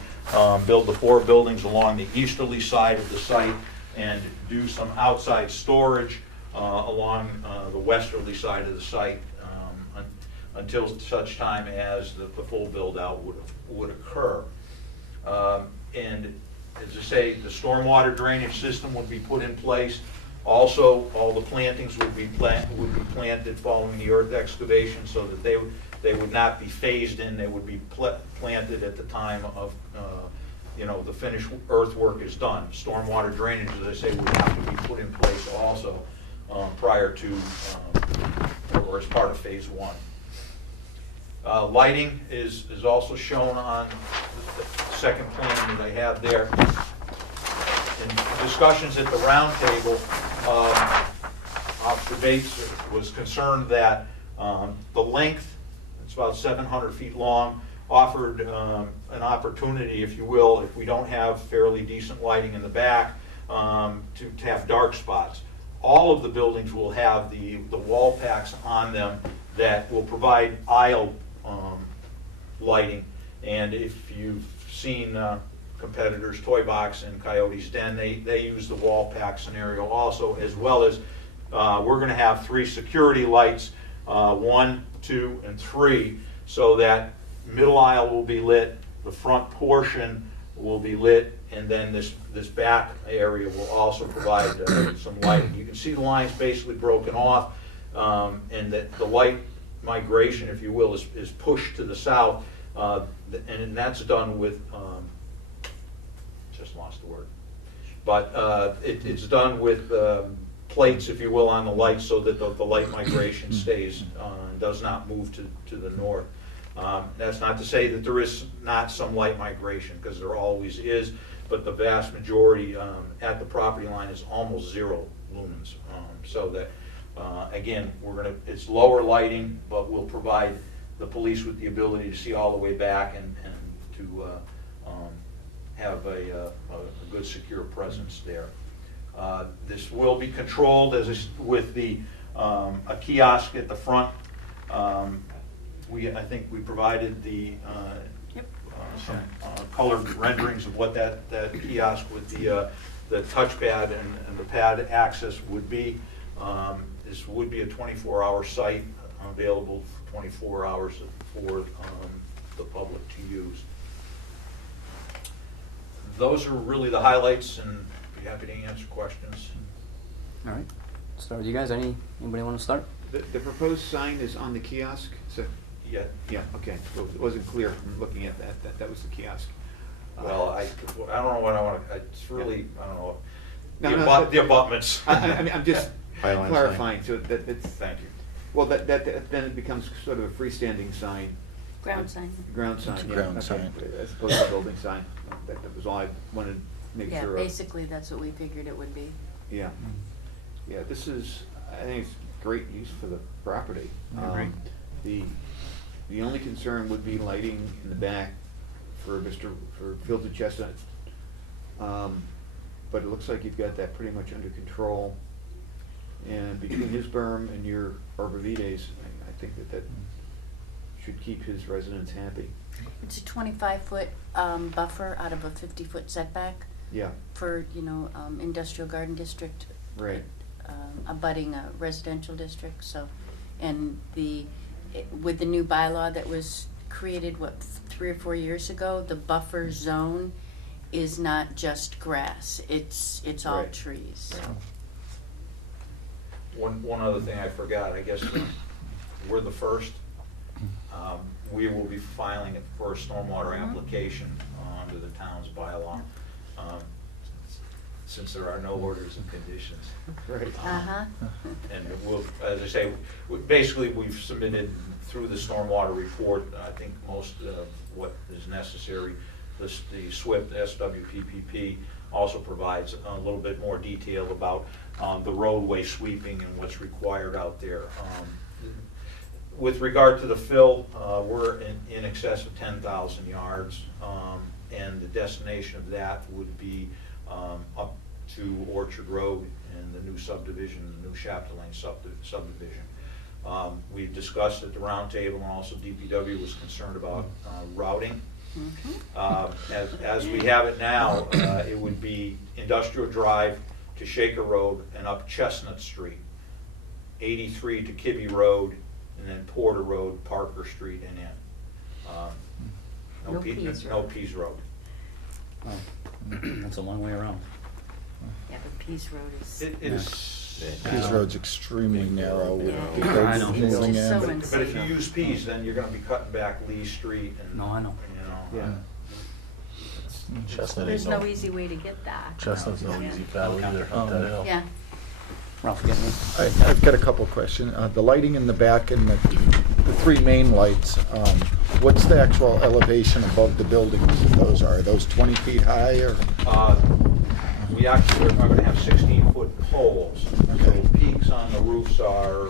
build the 4 buildings along the easterly side of the site and do some outside storage along the westerly side of the site until such time as the full build-out would occur. And as I say, the stormwater drainage system would be put in place. Also, all the plantings would be planted following the earth excavation, so that they would not be phased in. They would be planted at the time of the finished earthwork is done. Stormwater drainage, as I say, would have to be put in place also prior to or as part of phase 1. Lighting is also shown on the second plan that I have there. In discussions at the round table, Officer Bates was concerned that the length, it's about 700 feet long, offered an opportunity, if you will, if we don't have fairly decent lighting in the back, to have dark spots. All of the buildings will have the wall packs on them that will provide aisle lighting. And if you've seen competitors, Toy Box and Coyote's Den, they use the wall pack scenario also, as well as we're going to have 3 security lights, 1, 2, and 3, so that middle aisle will be lit, the front portion will be lit, and then this back area will also provide some lighting. You can see the lines basically broken off, and that the light migration, if you will, is pushed to the south, and that's done with, just lost the word, but it's done with plates, if you will, on the lights, so that the light migration stays, does not move to the north. That's not to say that there is not some light migration, because there always is, but the vast majority at the property line is almost 0 lumens. So that, again, it's lower lighting, but we'll provide the police with the ability to see all the way back and to have a good secure presence there. This will be controlled with a kiosk at the front. I think we provided some colored renderings of what that kiosk with the touchpad and the pad access would be. This would be a 24-hour site available for 24 hours for the public to use. Those are really the highlights, and be happy to answer questions. All right, start with you guys. Anybody want to start? The proposed sign is on the kiosk, so, Yeah. yeah, okay, so it wasn't clear from looking at that was the kiosk. Well, I don't know what I want to, it's really, I don't know, No, the abutments. I mean, I'm just Byline clarifying, so that it's, Thank you. well, that then it becomes sort of a freestanding sign. Ground sign. Ground sign, It's a yeah. ground okay, sign. as opposed to a building sign. That was all I wanted to make Yeah, sure of. basically, that's what we figured it would be. Yeah. Yeah, this is, I think it's great use for the property. I agree. The only concern would be lighting in the back for Filtered Chestnut. But it looks like you've got that pretty much under control. And between his berm and your arborvitaes, I think that should keep his residents happy. It's a 25-foot buffer out of a 50-foot setback Yeah, for, industrial garden district. right. Abutting a residential district, so, and with the new bylaw that was created, 3 or 4 years ago, the buffer zone is not just grass, it's all Right. trees, so. One other thing I forgot, I guess we're the first. We will be filing it for a stormwater application under the town's bylaw, since there are no orders and conditions. Right. Uh-huh. And we'll, as I say, basically we've submitted through the stormwater report, I think most of what is necessary. The SWIP, the SWPPP, also provides a little bit more detail about the roadway sweeping and what's required out there. With regard to the fill, we're in excess of 10,000 yards, and the destination of that would be up to Orchard Road and the new subdivision, the new Shafter Lane subdivision. We've discussed at the roundtable, and also DPW was concerned about routing. As we have it now, it would be Industrial Drive to Shaker Road and up Chestnut Street, 83 to Kibbe Road, and then Porter Road, Parker Street, and in. No Pease No Pease Road. Oh, that's a long way around. Yeah, but Pease Road is. It is. Pease Road's extremely narrow with Yeah. people I know. moving It's just in. so But if you use Pease, then you're gonna be cutting back Lee Street and. No, I know. Yeah. Chestnut There's ain't no easy way to get that. Chestnut's no easy path either, up that hill. Yeah. Ralph, get me? I've got a couple of questions. The lighting in the back and the 3 main lights, what's the actual elevation above the buildings those are? Are those 20 feet high or? We actually are gonna have 16-foot poles. So Okay. peaks on the roofs are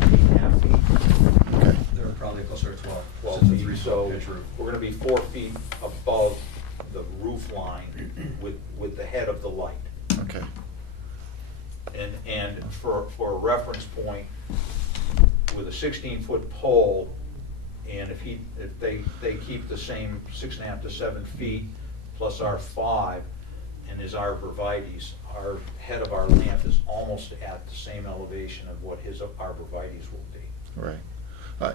8.5 feet. Okay. They're probably closer to 12. 12 Since it's a feet, 3-foot so pitch roof. we're gonna be 4 feet above the roof line with the head of the light. Okay. And for a reference point, with a 16-foot pole, and if they keep the same 6.5 to 7 feet plus our 5 and his arborvitae's, our head of our lamp is almost at the same elevation of what his arborvitae's will be. Right.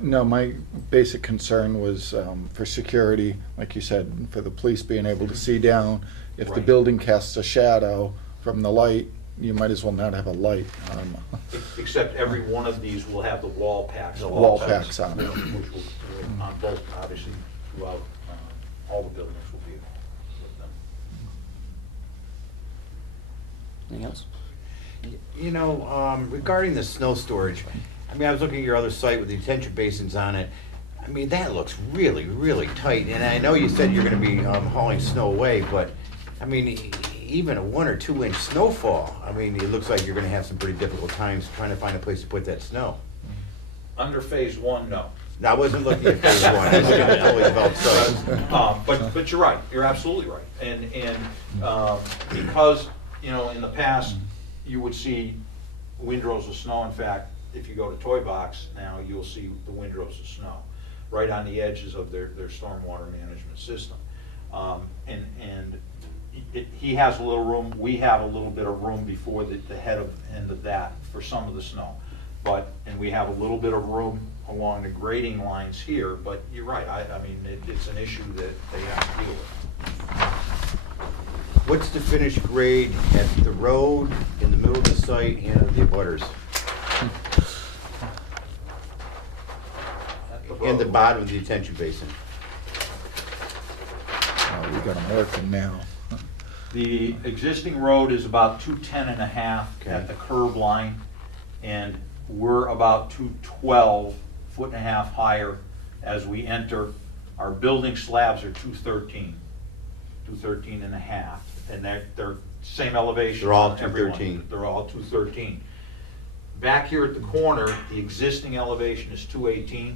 No, my basic concern was for security, like you said, for the police being able to see down. If the Right. building casts a shadow from the light, you might as well not have a light. Except every one of these will have the wall packs. Wall packs on it. Which will, on both, obviously, throughout, all the buildings will be with them. Anything else? You know, regarding the snow storage, I mean, I was looking at your other site with the detention basins on it. I mean, that looks really, really tight. And I know you said you're gonna be hauling snow away, but, I mean, even a 1 or 2 inch snowfall, I mean, it looks like you're gonna have some pretty difficult times trying to find a place to put that snow. Under phase 1, no. Now, I wasn't looking at phase 1, I was looking at totally developed site. But you're right, you're absolutely right. And because, you know, in the past, you would see windrows of snow. In fact, if you go to Toy Box now, you'll see the windrows of snow right on the edges of their stormwater management system. He has a little room, we have a little bit of room before the end of that for some of the snow. And we have a little bit of room along the grading lines here, but you're right, I mean, it's an issue that they have to deal with. What's the finished grade at the road, in the middle of the site, and of the abutters? In the bottom of the detention basin? Oh, we got them working now. The existing road is about 210.5 Okay. at the curb line, and we're about 212, 1.5 feet higher as we enter. Our building slabs are 213.5, and they're same elevation. They're all on everyone. 213. They're all 213. Back here at the corner, the existing elevation is 218,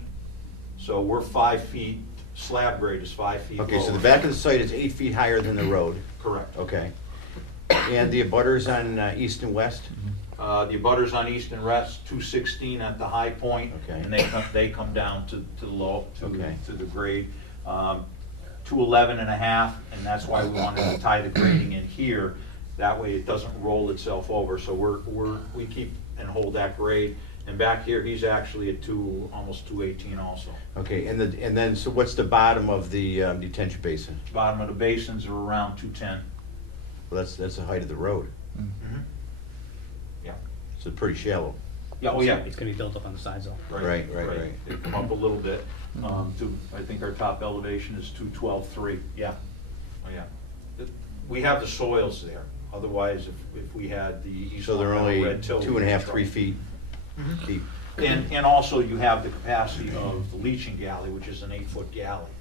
so we're 5 feet, slab grade is 5 feet Okay, so lower. the back of the site is 8 feet higher than the road, Correct. okay. And the abutters on east and west? The abutters on east and west, 216 at the high point, Okay. and they come down to the low, Okay. to the grade. 211.5, and that's why we wanted to tie the grading in here. That way it doesn't roll itself over, so we keep and hold that grade. And back here, he's actually at almost 218 also. Okay, and then, so what's the bottom of the detention basin? Bottom of the basins are around 210. Well, that's the height of the road, Yeah. so it's pretty shallow. Yeah, oh yeah. It's gonna be built up on the sides though. Right. They come up a little bit, I think our top elevation is 212.3, yeah, oh yeah. We have the soils there, otherwise if we had the East So they're Long Meadow only Red Till, 2.5, 3 feet deep. And also you have the capacity of the leaching galley, which is an 8-foot galley,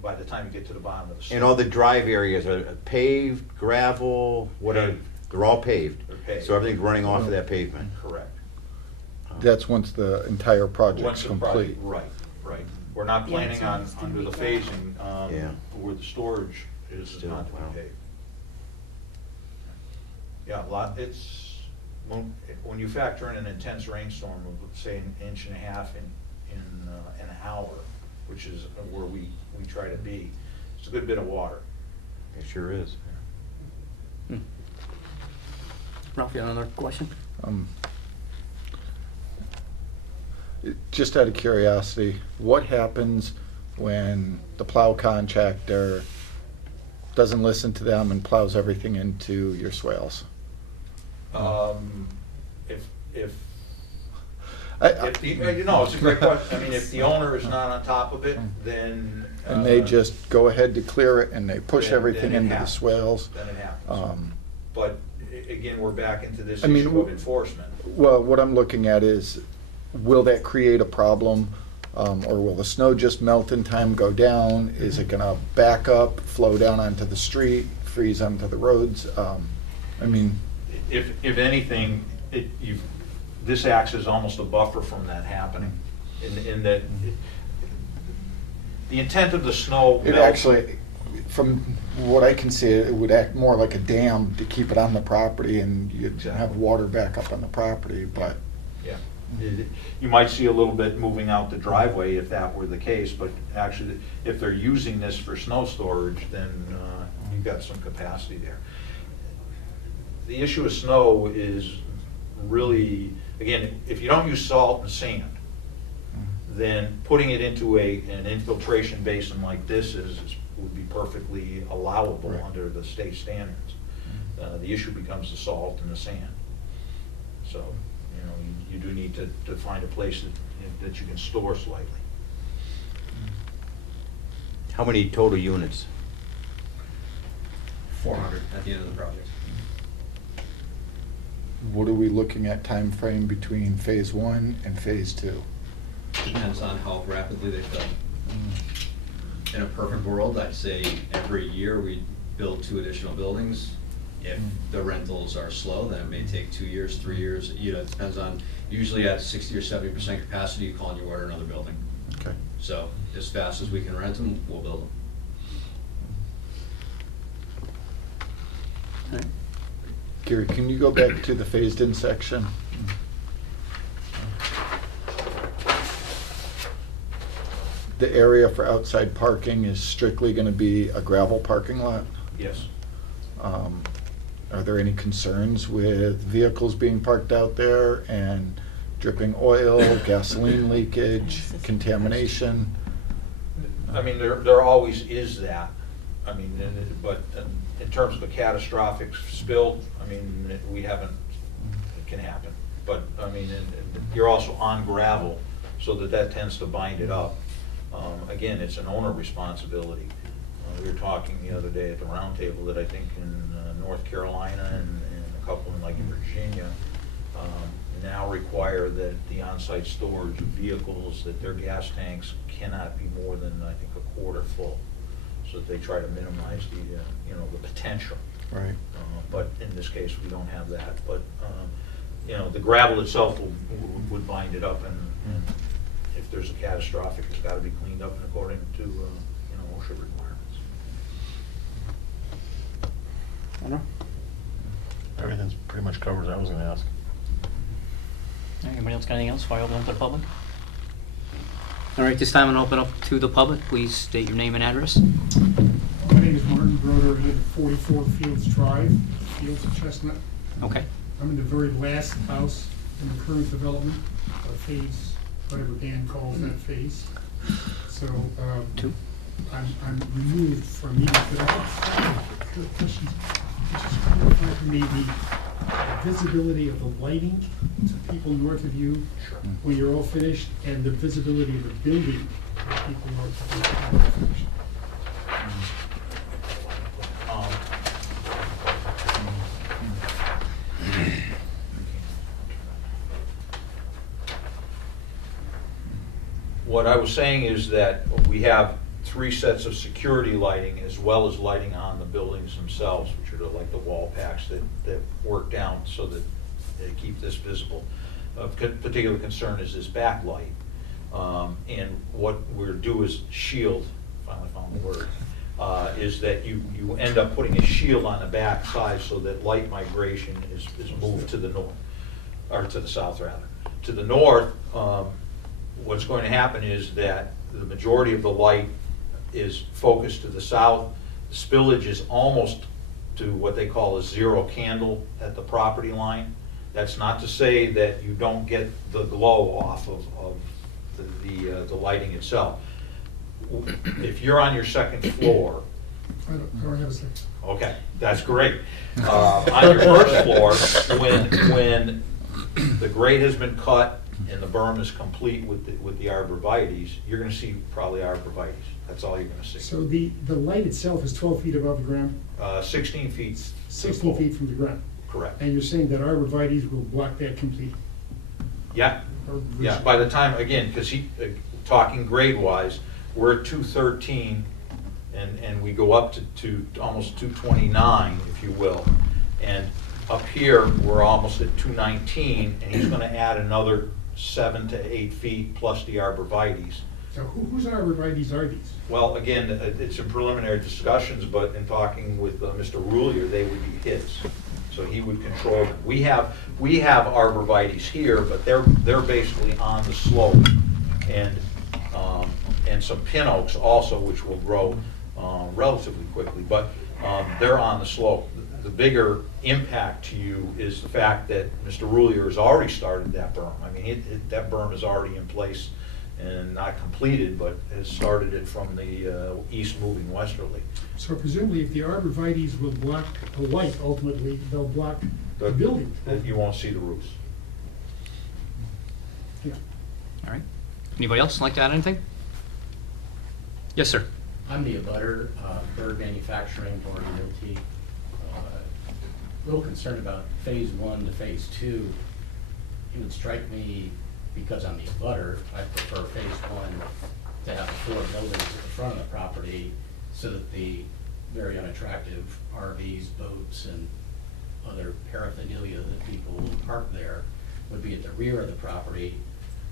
by the time you get to the bottom of the slope. And all the drive areas are paved, gravel, what are, Paved. they're all paved? They're paved. So everything's running off of that pavement? Correct. That's once the entire project's Once the complete. project- Right. We're not Yeah, planning so on, it's gonna under be the gravel. phasing, Yeah. where the storage is Still, not wow. paved. Yeah, when you factor in an intense rainstorm of, say, 1.5 inches in an hour, which is where we try to be, it's a good bit of water. It sure is. Ralph, you have another question? Just out of curiosity, what happens when the plow contractor doesn't listen to them and plows everything into your swales? If I- you know, it's a great question. I mean, if the owner is not on top of it, then. And they just go ahead to clear it and they push then everything it into the happens. swales? Then it happens. Um, But again, we're back into this I mean, issue of enforcement. Well, what I'm looking at is, will that create a problem? Or will the snow just melt in time, go down? Is it gonna back up, flow down onto the street, freeze onto the roads? I mean, If anything, this acts as almost a buffer from that happening. In that, the intent of the snow It melt. actually, from what I can see, it would act more like a dam to keep it on the property, and you'd Exactly. have water back up on the property, but Yeah. You might see a little bit moving out the driveway if that were the case, but actually, if they're using this for snow storage, then you've got some capacity there. The issue of snow is really, again, if you don't use salt and sand, then putting it into an infiltration basin like this would be perfectly allowable Right. under the state standards. The issue becomes the salt and the sand. So, you do need to find a place that you can store slightly. How many total units? 400 at the end of the project. what are we looking at time frame between phase 1 and phase 2? Depends on how rapidly they fill. In a perfect world, I'd say every year we build 2 additional buildings. If the rentals are slow, then it may take 2 years, 3 years. It depends on, usually at 60 or 70% capacity, you call and you order another building. Okay. So as fast as we can rent them, we'll build them. All right. Gary, can you go back to the phased-in section? The area for outside parking is strictly going to be a gravel parking lot? Yes. Are there any concerns with vehicles being parked out there and dripping oil, gasoline leakage, contamination? I mean, there always is that. I mean, but in terms of a catastrophic spill, I mean, we haven't, it can happen. But, I mean, and you're also on gravel, so that tends to bind it up. Again, it's an owner responsibility. We were talking the other day at the round table that I think in North Carolina and a couple in like Virginia now require that the on-site storage of vehicles, that their gas tanks cannot be more than, I think, a quarter full. So that they try to minimize the potential. Right. But in this case, we don't have that. But, the gravel itself would bind it up, and if there's a catastrophic, it's got to be cleaned up according to, OSHA requirements. I know. Everything's pretty much covered, I was gonna ask. Anybody else got anything else before I open up to the public? All right, this time I'm going to open up to the public. Please state your name and address. My name is Martin Broder, I live at 44 Fields Drive, Fields of Chestnut. Okay. I'm in the very last house in the current development, phase, whatever Dan calls that phase. So, 2. I'm removed from meeting, but I have a question. Just clarify for me the visibility of the lighting to people north of you when you're all finished, and the visibility of the building to people north of you when you're all finished. What I was saying is that we have 3 sets of security lighting as well as lighting on the buildings themselves, which are like the wall packs that work down so that they keep this visible. A particular concern is this backlight. And what we're do is shield, finally found the word, is that you end up putting a shield on the back side so that light migration is moved to the north, or to the south rather. To the north, what's going to happen is that the majority of the light is focused to the south. The spillage is almost to what they call a zero candle at the property line. That's not to say that you don't get the glow off of the lighting itself. If you're on your second floor, I don't have a second. okay, that's great. On your first floor, when the grade has been cut and the berm is complete with the arborvitaes, you're going to see probably arborvitaes. That's all you're going to see. So the light itself is 12 feet above the ground? 16 feet. 16 feet from the ground? Correct. And you're saying that arborvitaes will block that completely? Yeah. Yeah, by the time, again, because talking grade-wise, we're at 213, and we go up to almost 229, if you will. And up here, we're almost at 219, and he's going to add another 7 to 8 feet plus the arborvitaes. So whose arborvitae's are these? Well, again, it's in preliminary discussions, but in talking with Mr. Rulier, they would be his. So he would control them. We have arborvitae's here, but they're basically on the slope. And some pin oaks also, which will grow relatively quickly, but they're on the slope. The bigger impact to you is the fact that Mr. Rulier has already started that berm. I mean, that berm is already in place and not completed, but has started it from the east moving westerly. So presumably if the arborvitae's will block the light, ultimately they'll block the building. You won't see the roofs. Yeah. All right. Anybody else like to add anything? Yes, sir. I'm the abutter, Bird Manufacturing, Board Realty. A little concerned about phase 1 to phase 2. It would strike me, because I'm the abutter, I prefer phase 1 to have 4 buildings at the front of the property so that the very unattractive RVs, boats, and other paraphernalia that people will park there would be at the rear of the property,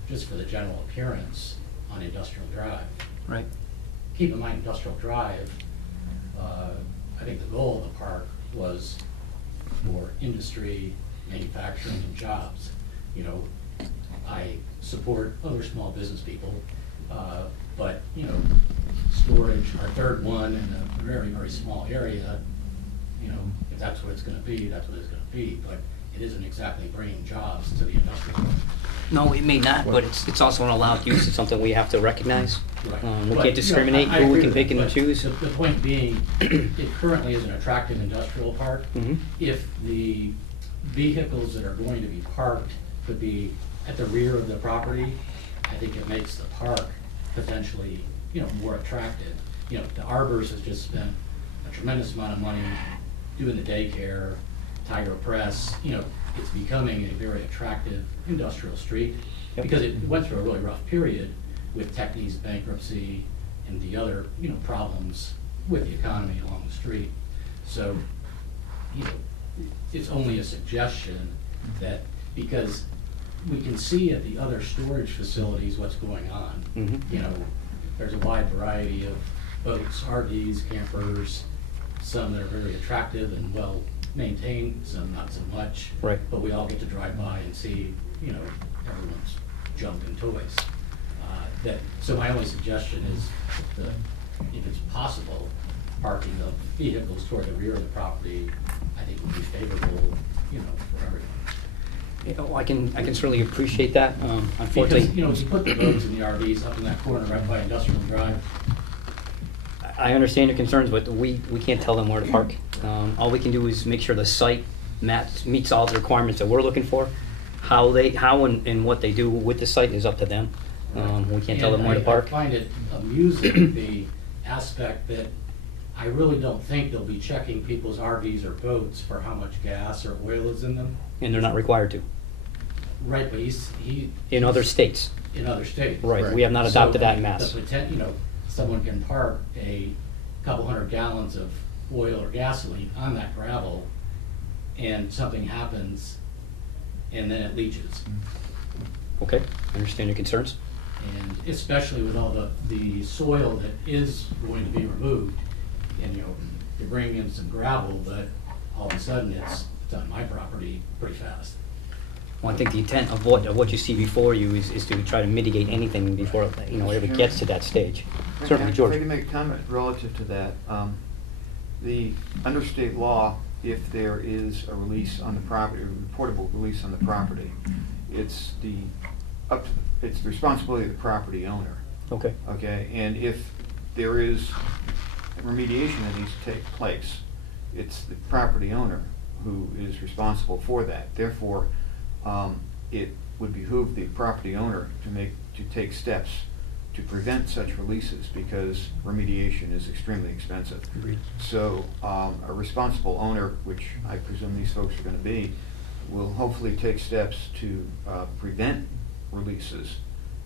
just for the general appearance on Industrial Drive. Right. Keep in mind, Industrial Drive, I think the goal of the park was for industry, manufacturing, and jobs. You know, I support other small business people, but, you know, storage, our third one in a very, very small area, you know, if that's what it's gonna be, that's what it's gonna be, but it isn't exactly bringing jobs to the industrial. No, it may not, but it's also an allowed use. It's something we have to recognize. Right. We But, can't discriminate you know, I who we agree can with pick you, and but choose. The point being, it currently is an attractive industrial park. Mhm. If the vehicles that are going to be parked could be at the rear of the property, I think it makes the park potentially, you know, more attractive. You know, the Arbors has just spent a tremendous amount of money doing the daycare, Tiger Press, you know, it's becoming a very attractive industrial street because it went through a really rough period with Techni's bankruptcy and the other, you know, problems with the economy along the street. So, you know, it's only a suggestion that, because we can see at the other storage facilities what's going on. Mhm. You know, there's a wide variety of boats, RVs, campers, some that are very attractive and well maintained, some not so much. Right. But we all get to drive by and see, you know, everyone's junk and toys. So my only suggestion is that if it's possible, parking of vehicles toward the rear of the property, I think would be favorable, you know, for everyone. You know, I can certainly appreciate that. Unfortunately, Because, you know, if you put the boats and the RVs up in that corner right by Industrial Drive, I understand your concerns, but we can't tell them where to park. All we can do is make sure the site meets all the requirements that we're looking for. How and what they do with the site is up to them. We can't tell them where to park. I find it amusing, the aspect that I really don't think they'll be checking people's RVs or boats for how much gas or oil is in them. And they're not required to. Right, but In other states. in other states. Right, we have not adopted that in Mass. You know, someone can park a couple hundred gallons of oil or gasoline on that gravel, and something happens, and then it leaches. Okay, I understand your concerns. And especially with all the soil that is going to be removed, and, you know, you're bringing in some gravel, but all of a sudden it's on my property pretty fast. Well, I think the intent of what you see before you is to try to mitigate anything before, you know, it ever gets to that stage. Certainly, If I George. can make a comment relative to that. Under state law, if there is a release on the property, a reportable release on the property, it's the responsibility of the property owner. Okay. Okay, and if there is remediation that needs to take place, it's the property owner who is responsible for that. Therefore, it would behoove the property owner to take steps to prevent such releases, because remediation is extremely expensive. Agreed. So a responsible owner, which I presume these folks are going to be, will hopefully take steps to prevent releases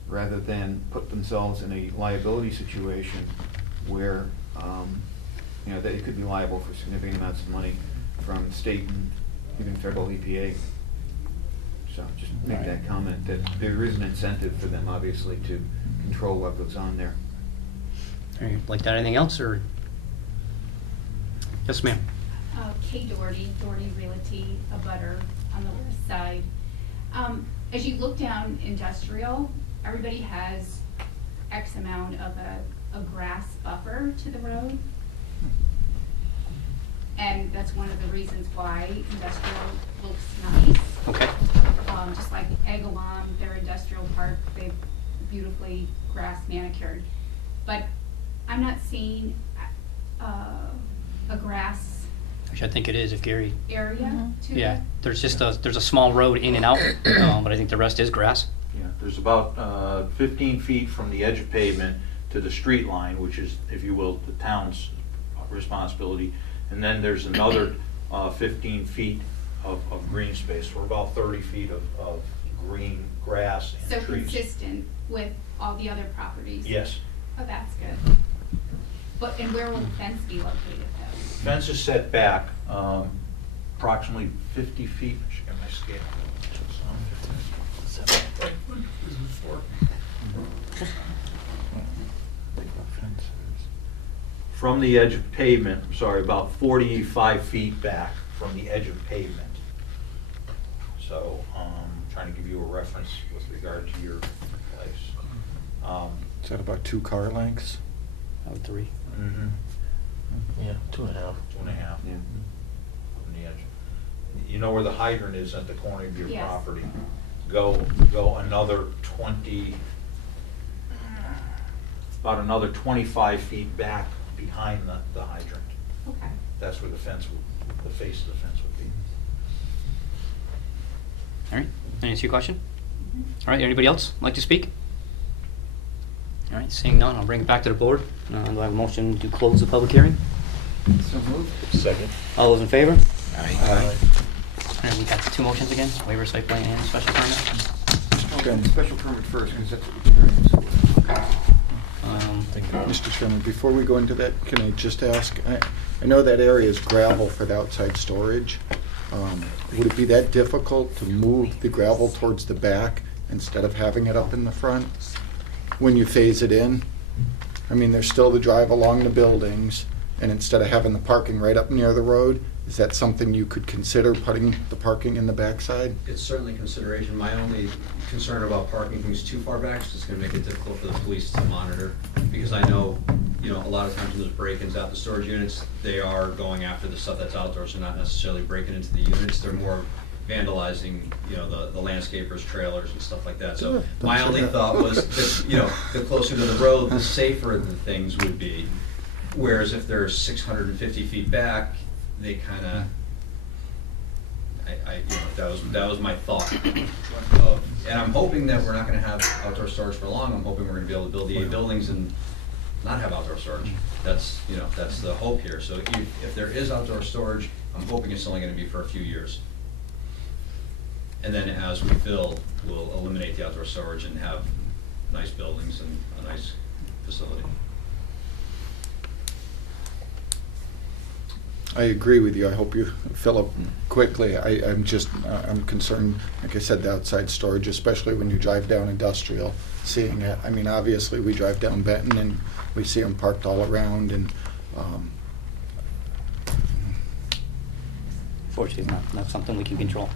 rather than put themselves in a liability situation where you know, they could be liable for significant amounts of money from state and even federal EPA. So just make that comment that there is an incentive for them, obviously, to control what goes on there. All right, like that, anything else, or? Yes, ma'am. Kay Doherty, Doherty Realty, a butter on the west side. As you look down industrial, everybody has X amount of a grass buffer to the road. And that's one of the reasons why industrial looks nice. Okay. Just like Agawam, their industrial park, they've beautifully grass manicured. But I'm not seeing a grass Which I think it is, if Gary, area to yeah, the there's just there's a small road in and out, but I think the rest is grass. Yeah, there's about 15 feet from the edge of pavement to the street line, which is, if you will, the town's responsibility. And then there's another 15 feet of green space, or about 30 feet of green grass and So trees. consistent with all the other properties? Yes. Oh, that's good. But, and where will the fence be located though? Fence is set back approximately 50 feet. I should get my scale. From the edge of pavement, sorry, about 45 feet back from the edge of pavement. So, trying to give you a reference with regard to your place. Is that about 2 car lengths? About 3. Mm-hmm. Yeah, 2.5. 2.5. Yeah. From the edge. You know where the hydrant is at the corner of your Yes. property? Go another 20, about another 25 feet back behind the hydrant. Okay. That's where the face of the fence would be. All right, answer your question? All right, anybody else like to speak? All right, seeing none, I'll bring it back to the board. Do I have a motion to close the public hearing? So moved. Second. All those in favor? Aye. All right, we got 2 motions again, waiver site plan and special permit. Okay, special permit first, because that's what we're hearing. Mr. Chairman, before we go into that, can I just ask, I know that area is gravel for the outside storage. Would it be that difficult to move the gravel towards the back instead of having it up in the front when you phase it in? I mean, there's still the drive along the buildings, and instead of having the parking right up near the road, is that something you could consider, putting the parking in the backside? It's certainly consideration. My only concern about parking things too far back is it's gonna make it difficult for the police to monitor. Because I know, you know, a lot of times when there's break-ins out the storage units, they are going after the stuff that's outdoors. They're not necessarily breaking into the units. They're more vandalizing, you know, the landscapers, trailers and stuff like that. So my only thought was that, you know, the closer to the road, the safer the things would be. Whereas if they're 650 feet back, they kind of, you know, that was my thought. And I'm hoping that we're not going to have outdoor storage for long. I'm hoping we're going to be able to build the 8 buildings and not have outdoor storage. That's, you know, that's the hope here. So if there is outdoor storage, I'm hoping it's only going to be for a few years. And then as we build, we'll eliminate the outdoor storage and have nice buildings and a nice facility. I agree with you. I hope you fill up quickly. I'm concerned, like I said, the outside storage, especially when you drive down industrial, seeing it. I mean, obviously, we drive down Benton and we see them parked all around, and Fortunately, it's not something we can control.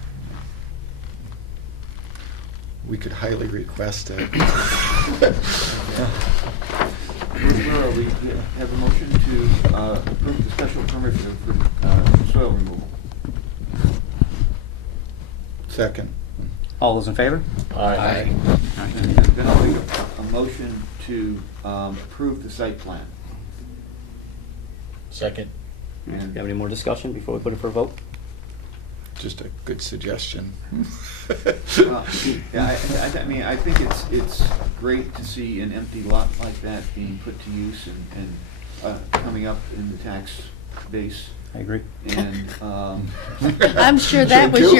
we could highly request it. Where are we? We have a motion to approve the special permit for soil removal. Second. All those in favor? Aye. Then I'll make a motion to approve the site plan. Second. Do you have any more discussion before we put it for a vote? Just a good suggestion. Yeah, I mean, I think it's great to see an empty lot like that being put to use and coming up in the tax base. I agree. And I'm sure that was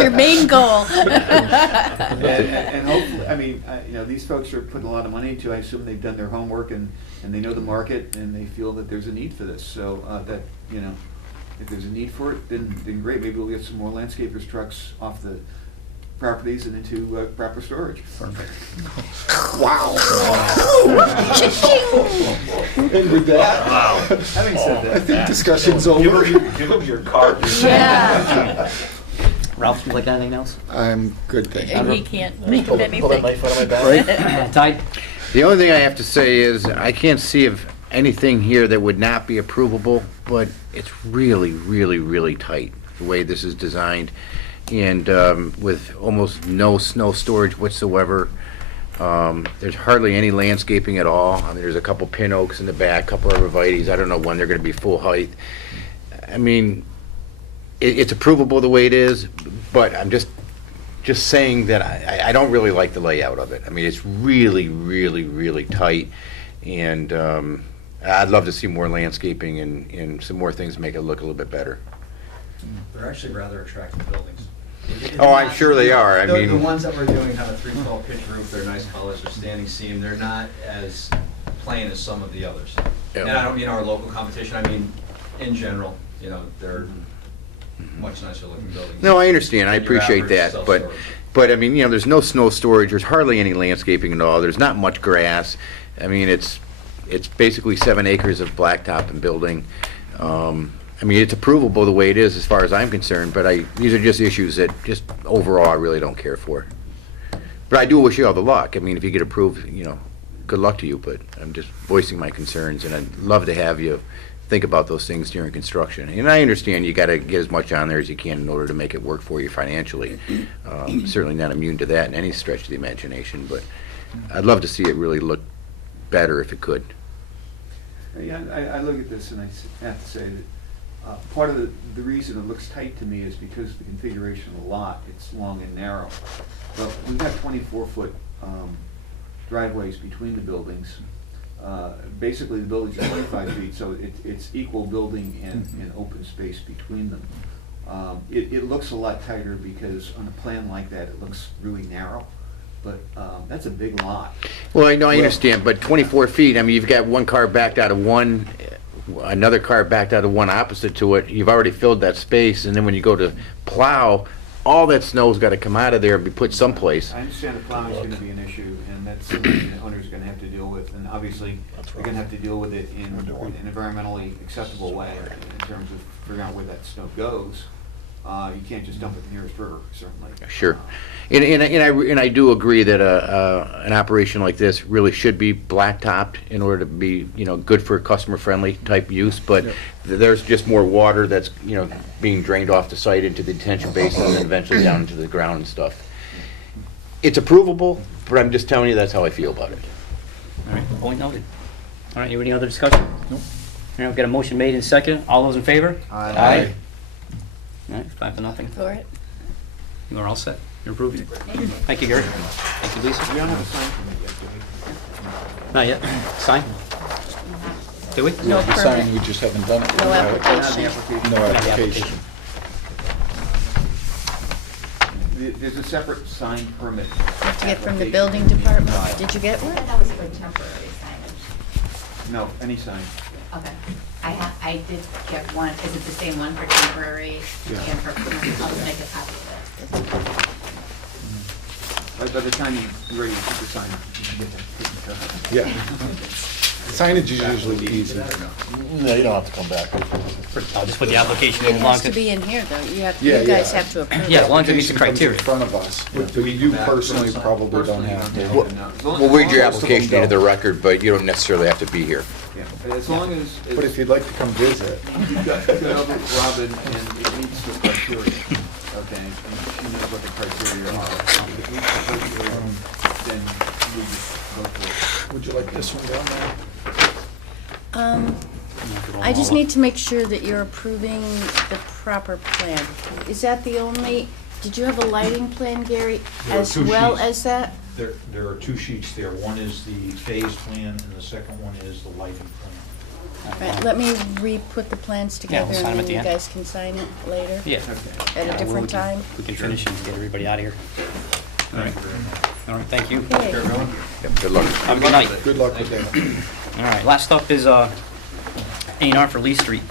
your main goal. and hopefully, I mean, you know, these folks are putting a lot of money into. I assume they've done their homework and they know the market and they feel that there's a need for this. So that, you know, if there's a need for it, then great. Maybe we'll get some more landscapers trucks off the properties and into proper storage. Wow. Cha-ching! And with that, Having said I that, think discussion's over. Give them your card. Yeah. Ralph, you like anything else? I'm good, thank you. And he can't think of anything. Pull that knife out of my back. Right? Ty? The only thing I have to say is, I can't see of anything here that would not be approvable, but it's really, really, really tight, the way this is designed. And with almost no snow storage whatsoever. There's hardly any landscaping at all. I mean, there's a couple pin oaks in the back, couple arborvitaes. I don't know when they're gonna be full height. I mean, it's approvable the way it is, but I'm just saying that I don't really like the layout of it. I mean, it's really, really, really tight, and I'd love to see more landscaping and some more things to make it look a little bit better. They're actually rather attractive buildings. Oh, I'm sure they are. I The mean, ones that we're doing have a 312 pitch roof, they're nice colors, they're standing seam, they're not as plain as some of the others. Yeah. And I don't mean our local competition, I mean, in general, you know, they're much nicer looking buildings. no, I understand. I than your appreciate average that, self-storage. but I mean, you know, there's no snow storage. There's hardly any landscaping at all. There's not much grass. I mean, it's basically 7 acres of blacktop and building. I mean, it's approvable the way it is as far as I'm concerned, but these are just issues that just overall I really don't care for. But I do wish you all the luck. I mean, if you get approved, you know, good luck to you, but I'm just voicing my concerns, and I'd love to have you think about those things during construction. And I understand you gotta get as much on there as you can in order to make it work for you financially. Certainly not immune to that in any stretch of the imagination, but I'd love to see it really look better if it could. Yeah, I look at this and I have to say that part of the reason it looks tight to me is because of the configuration of the lot. It's long and narrow. But we've got 24-foot driveways between the buildings. Basically, the buildings are 25 feet, so it's equal building and open space between them. It looks a lot tighter because on a plan like that, it looks really narrow. But that's a big lot. Well, I know, I understand, but 24 feet, I mean, you've got one car backed out of one, another car backed out of one opposite to it. You've already filled that space, and then when you go to plow, all that snow's got to come out of there and be put someplace. I understand the plowing is going to be an issue, and that's something the owner's going to have to deal with. And obviously, they're going to have to deal with it in an environmentally acceptable way in terms of figuring out where that snow goes. You can't just dump it in the nearest river, certainly. Sure. And I do agree that an operation like this really should be blacktopped in order to be, you know, good for customer-friendly type use, but there's just more water that's, you know, being drained off the site into the detention basin and then eventually down into the ground and stuff. It's approvable, but I'm just telling you that's how I feel about it. All right, point noted. All right, any other discussion? Nope. All right, we've got a motion made and second. All those in favor? Aye. All right, 5-0. For it. You are all set. You're approved. Thank you, Gary. Thank you, Lisa. We don't have a sign from it yet, do we? Not yet. Sign? Do we? No The sign, permit, we just haven't done it. no Not the application. application. No application. There's a separate sign permit. Have to get from the building department. Did you get one? That was for temporary signage. No, any sign. Okay. I did get one. Is it the same one for temporary and for commercial? I'll just make a copy of it. By the time you're ready to put the sign, you can get that taken care of. Yeah. Signage is usually easy. No, you don't have to come back. I'll just put the application It in along has to be in here, though. You have, Yeah, you guys yeah. have to approve Yeah, it. as long as it meets the Application criteria. comes in front of us, but you personally probably don't have to. We'll read your application into the record, but you don't necessarily have to be here. Yeah, as long as. But if you'd like to come visit. You've got over Robin, and it meets the criteria, okay? And she knows what the criteria are. If it meets the criteria, then we just go for it. Would you like this one down there? I just need to make sure that you're approving the proper plan. Is that the only, did you have a lighting plan, Gary, There are as two well sheets. as that? There are two sheets there. One is the phase plan, and the second one is the lighting plan. Right, let me re-put the plans Yeah, together we'll sign and them then at the you end. guys can sign it later Yeah. at a different time. We can finish and get everybody out of here. All right. All right, thank you. Okay. Yep, good luck. Have a good night. Good luck with that. All right, last up is A&R for Lee Street.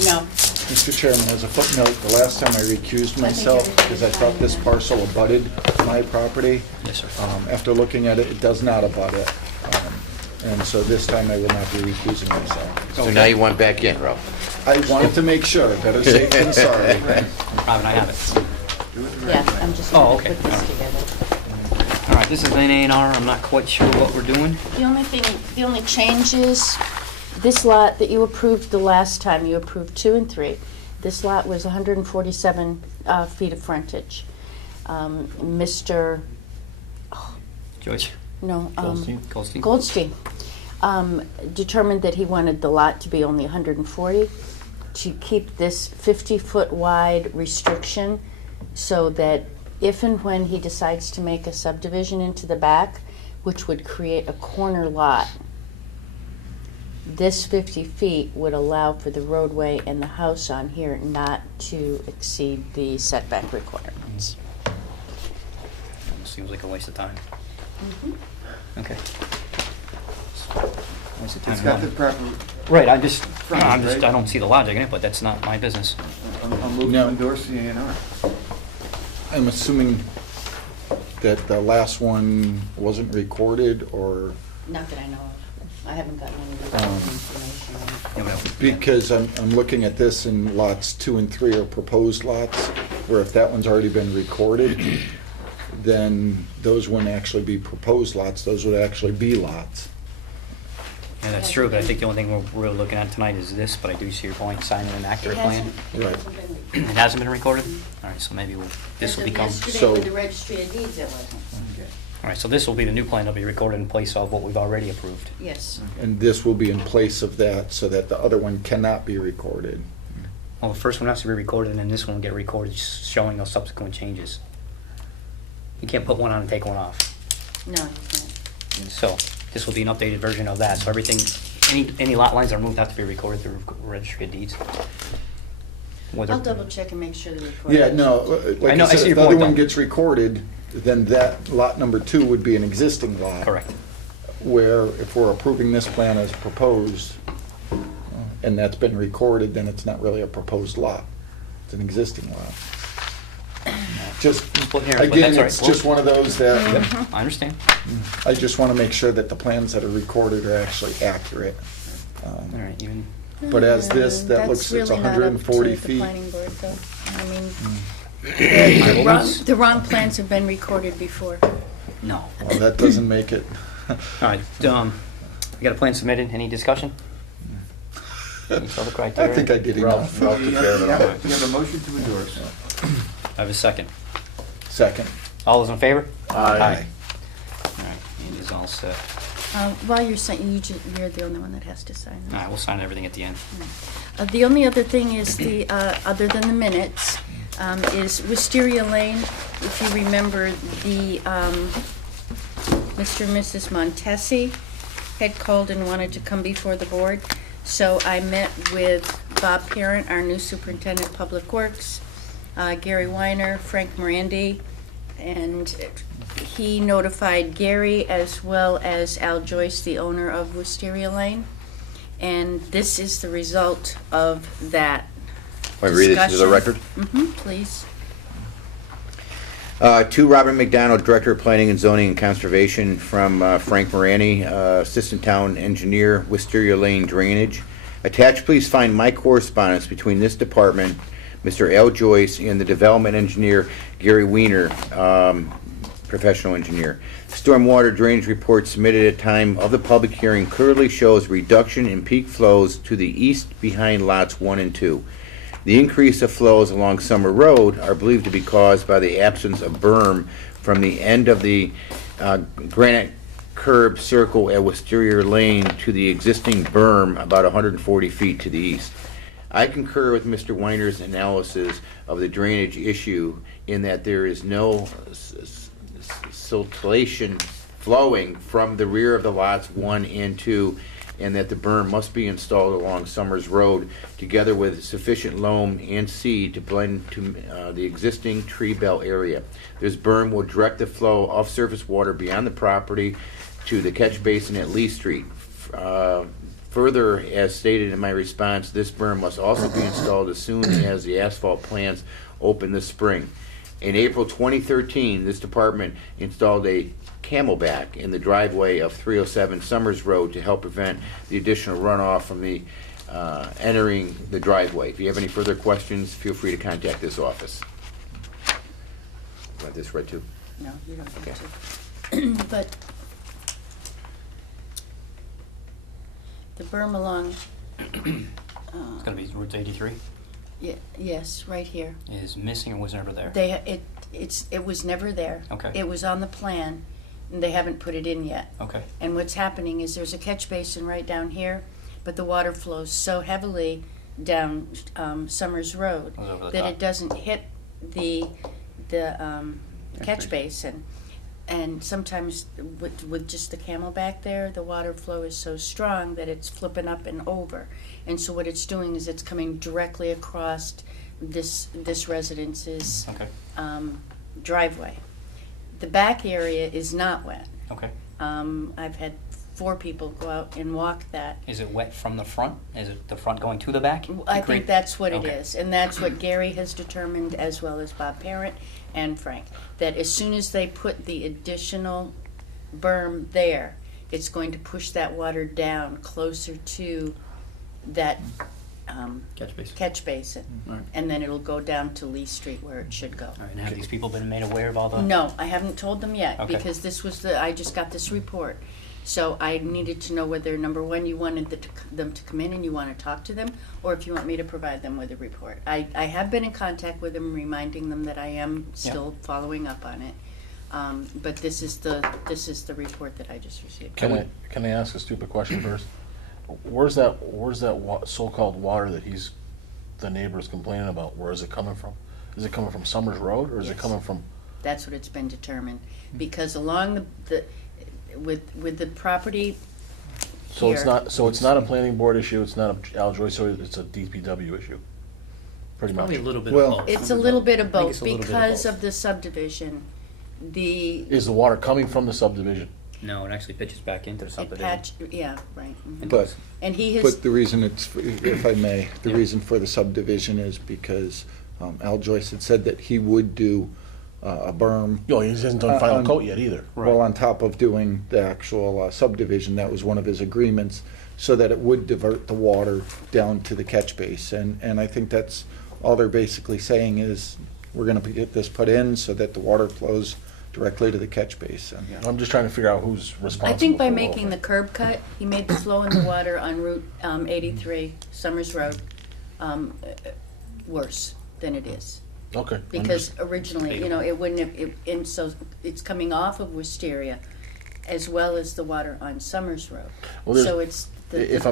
No. Mr. Chairman, as a footnote, the last time I recused myself, because I thought this parcel abutted my property. Yes, sir. After looking at it, it does not abut it. And so this time I will not be recusing myself. So now you want back in, Ralph? I wanted to make sure, better safe than sorry. Robin, I have it. Yeah, I'm just Oh, gonna okay. put this together. All right, this is an A&R. I'm not quite sure what we're doing. The only change is, this lot that you approved the last time, you approved 2 and 3. This lot was 147 feet of frontage. Mr. George? No. Goldstein? Goldstein determined that he wanted the lot to be only 140 to keep this 50-foot wide restriction so that if and when he decides to make a subdivision into the back, which would create a corner lot, this 50 feet would allow for the roadway and the house on here not to exceed the setback requirements. Almost seems like a waste of time. Okay. Waste of time. It's got the one. proper. Right, I Right. don't see the logic in it, but that's not my business. I'm moving No. to endorse the A&R. I'm assuming that the last one wasn't recorded, or Not that I know of. I haven't gotten any information on it. Yeah, well, because I'm looking at this and lots 2 and 3 are proposed lots, where if that one's already been recorded, then those wouldn't actually be proposed lots, those would actually be lots. Yeah, that's true, but I think the only thing we're looking at tonight is this, but I do see your point, signing an accurate plan. Right. It hasn't been recorded? All right, so maybe this will become, Yesterday so- with the registry of deeds, it wasn't. all right, so this will be the new plan that'll be recorded in place of what we've already approved. Yes. And this will be in place of that, so that the other one cannot be recorded. Well, the first one has to be recorded, and then this one will get recorded, showing those subsequent changes. You can't put one on and take one off. No, you can't. So, this will be an updated version of that, so everything, any lot lines that are moved have to be recorded through registry of deeds. Whether- I'll double check and make sure they're recorded. Yeah, no, like I know, I I see said, your if the other point, one though. gets recorded, then that lot number 2 would be an existing lot. Correct. Where if we're approving this plan as proposed, and that's been recorded, then it's not really a proposed lot. It's an existing lot. Just, Split hairs, but again, that's all it's right. just one of those that, Yep, I understand. I just want to make sure that the plans that are recorded are actually accurate. All right, even, But as this, that That's looks, it's really not up 140 to the feet. planning board, though. I mean, well, the wrong plans have been recorded before. no. Well, that doesn't make it. All right, you got a plan submitted, any discussion? Meets all the I criteria? think I did enough. Yeah, we have a motion to endorse. I have a second. Second. All those in favor? Aye. All right, Andy's all set. While you're signing, you're the only one that has to sign All this. right, we'll sign everything at the end. The only other thing is other than the minutes, is Wisteria Lane. If you remember, the Mr. and Mrs. Montesi had called and wanted to come before the board. So I met with Bob Parent, our new superintendent of public works, Gary Weiner, Frank Morandi, and he notified Gary as well as Al Joyce, the owner of Wisteria Lane. And this is the result of that Want me to read this to the discussion. record? Mm-hmm, please. To Robert McDonald, Director of Planning and Zoning and Conservation, from Frank Morani, Assistant Town Engineer, Wisteria Lane Drainage. Attached, please find my correspondence between this department, Mr. Al Joyce, and the Development Engineer, Gary Weiner, Professional Engineer. Stormwater drainage report submitted at time of the public hearing clearly shows reduction in peak flows to the east behind lots 1 and 2. The increase of flows along Summer Road are believed to be caused by the absence of berm from the end of the granite curb circle at Wisteria Lane to the existing berm about 140 feet to the east. I concur with Mr. Weiner's analysis of the drainage issue in that there is no siltation flowing from the rear of the lots 1 and 2, and that the berm must be installed along Summers Road together with sufficient loam and seed to blend to the existing tree belt area. This berm will direct the flow of surface water beyond the property to the catch basin at Lee Street. Further, as stated in my response, this berm must also be installed as soon as the asphalt plants open this spring. In April 2013, this department installed a camelback in the driveway of 307 Summers Road to help prevent the additional runoff from the entering the driveway. If you have any further questions, feel free to contact this office. Want this read too? No, you don't Okay. need to. But the berm along, It's gonna be Route 83, yes, right here. is missing or was never there? It was never there. Okay. It was on the plan, and they haven't put it in yet. Okay. And what's happening is there's a catch basin right down here, but the water flows so heavily down Summers Road Goes over the that top. it doesn't hit the catch basin. And sometimes with just the camelback there, the water flow is so strong that it's flipping up and over. And so what it's doing is it's coming directly across this residence's Okay. driveway. The back area is not wet. Okay. I've had 4 people go out and walk that. Is it wet from the front? Is it the front going to the back? I Great. think that's what it Okay. is, and that's what Gary has determined, as well as Bob Parent and Frank, that as soon as they put the additional berm there, it's going to push that water down closer to that catch basin. Right. And then it'll go down to Lee Street where it should go. All right, and have these people been made aware of all the? No, I haven't told them yet, Okay. because this was I just got this report. So I needed to know whether, number one, you wanted them to come in and you want to talk to them, or if you want me to provide them with a report. I have been in contact with them, reminding them that I am still following up on it. But this is the report that I just received. Can I ask a stupid question first? Where's that so-called water that the neighbor's complaining about? Where is it coming from? Is it coming from Summers Road, or is it Yes. coming from? That's what it's been determined, because along with the property So it's here- not. So it's not a planning board issue. It's not a Al Joyce. So it's a DPW issue. Pretty much. Probably a little bit Well- of both. It's a little bit of I think both, it's a little bit of because both. of the subdivision. Is the water coming from the subdivision? No, it actually pitches back into the subdivision. Yeah, right. mhm. But, And he has, but the reason if I may, the Yeah. reason for the subdivision is because Al Joyce had said that he would do a berm. No, he hasn't done final on- coat yet either. Well, on top of doing the actual subdivision, that was one of his agreements, so that it would divert the water down to the catch base. And I think that's, all they're basically saying is, we're gonna get this put in so that the water flows directly to the catch basin. I'm just trying to figure out who's responsible. I think by for the making whole the thing. curb cut, he made the flow in the water on Route 83, Summers Road, worse than it is. Okay. Because originally, it wouldn't have, and so it's coming off of Wisteria, as well as the water on Summers Road. Well, there's- So it's If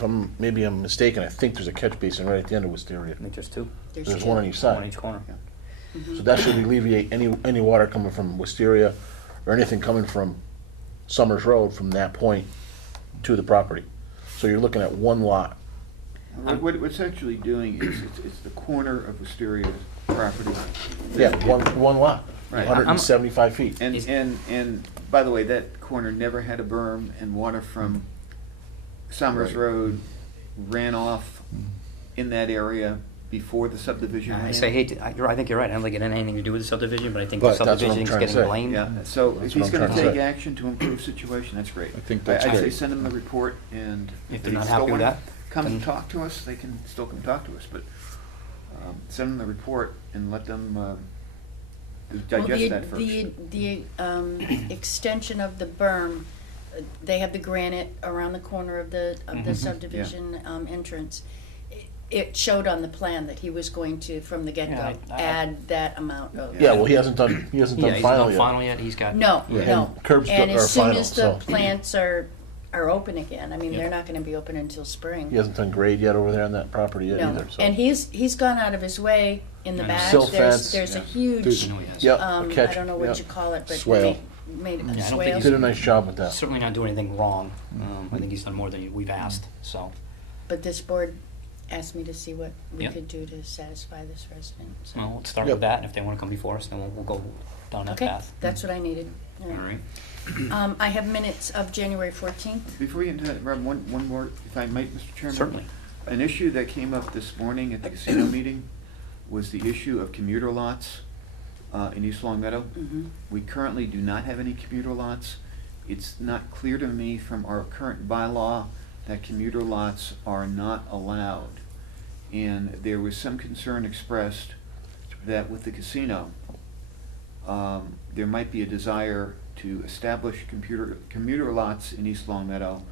I'm maybe I'm mistaken, I think there's a catch basin right at the end of Wisteria. I think there's 2. There's two. one on each One on side. each corner. So that should alleviate any water coming from Wisteria or anything coming from Summers Road from that point to the property. So you're looking at one lot. What's actually doing is, it's the corner of Wisteria's property. Yeah, one lot, Right. 175 feet. And by the way, that corner never had a berm, and water from Summers Right. Road ran off in that area before the subdivision I ran. say, I think you're right. I don't think it had anything to do with the subdivision, but I think the But that's what I'm subdivision is trying to getting say. blamed. Yeah, so That's if he's what I'm gonna trying to take say. action to improve situation, that's great. I think that's I'd say great. send them the report, and If if they're they not still happy with wanna that, come then- and talk to us, they can still come talk to us, but send them the report and let them digest that first. The extension of the berm, they have the granite around the corner of the subdivision entrance. It showed on the plan that he was going to, from the get-go, Yeah, I- add that amount of. Yeah, well, he hasn't done Yeah, he's final not yet. final yet. He's got. No, Yeah. no. And curbs And are as soon final, as the so- plants are open again, I mean, Yeah. they're not gonna be open until spring. He hasn't done grade yet over there on that property yet No, either. So. and he's gone out of his way in the I know. back. Silt fence. There's a Yeah. huge, I know he has. Yep, a I catch. don't know what yep. you call it, but Swale. made Yeah, a I don't think swale. He did a nice job with that. Certainly not doing anything wrong. I think he's done more than we've asked. So But this board asked me to see what we Yep. could do to satisfy this resident. So. Well, let's start Yep. with that, and if they wanna come before us, then we'll go down that Okay, path. that's what I needed. All All right. right. I have minutes of January 14th. Before we get into that, Rob, one more, if I might, Mr. Chairman? Certainly. An issue that came up this morning at the casino meeting was the issue of commuter lots in East Long Meadow. Mhm. We currently do not have any commuter lots. It's not clear to me from our current bylaw that commuter lots are not allowed. And there was some concern expressed that with the casino, there might be a desire to establish commuter lots in East Long Meadow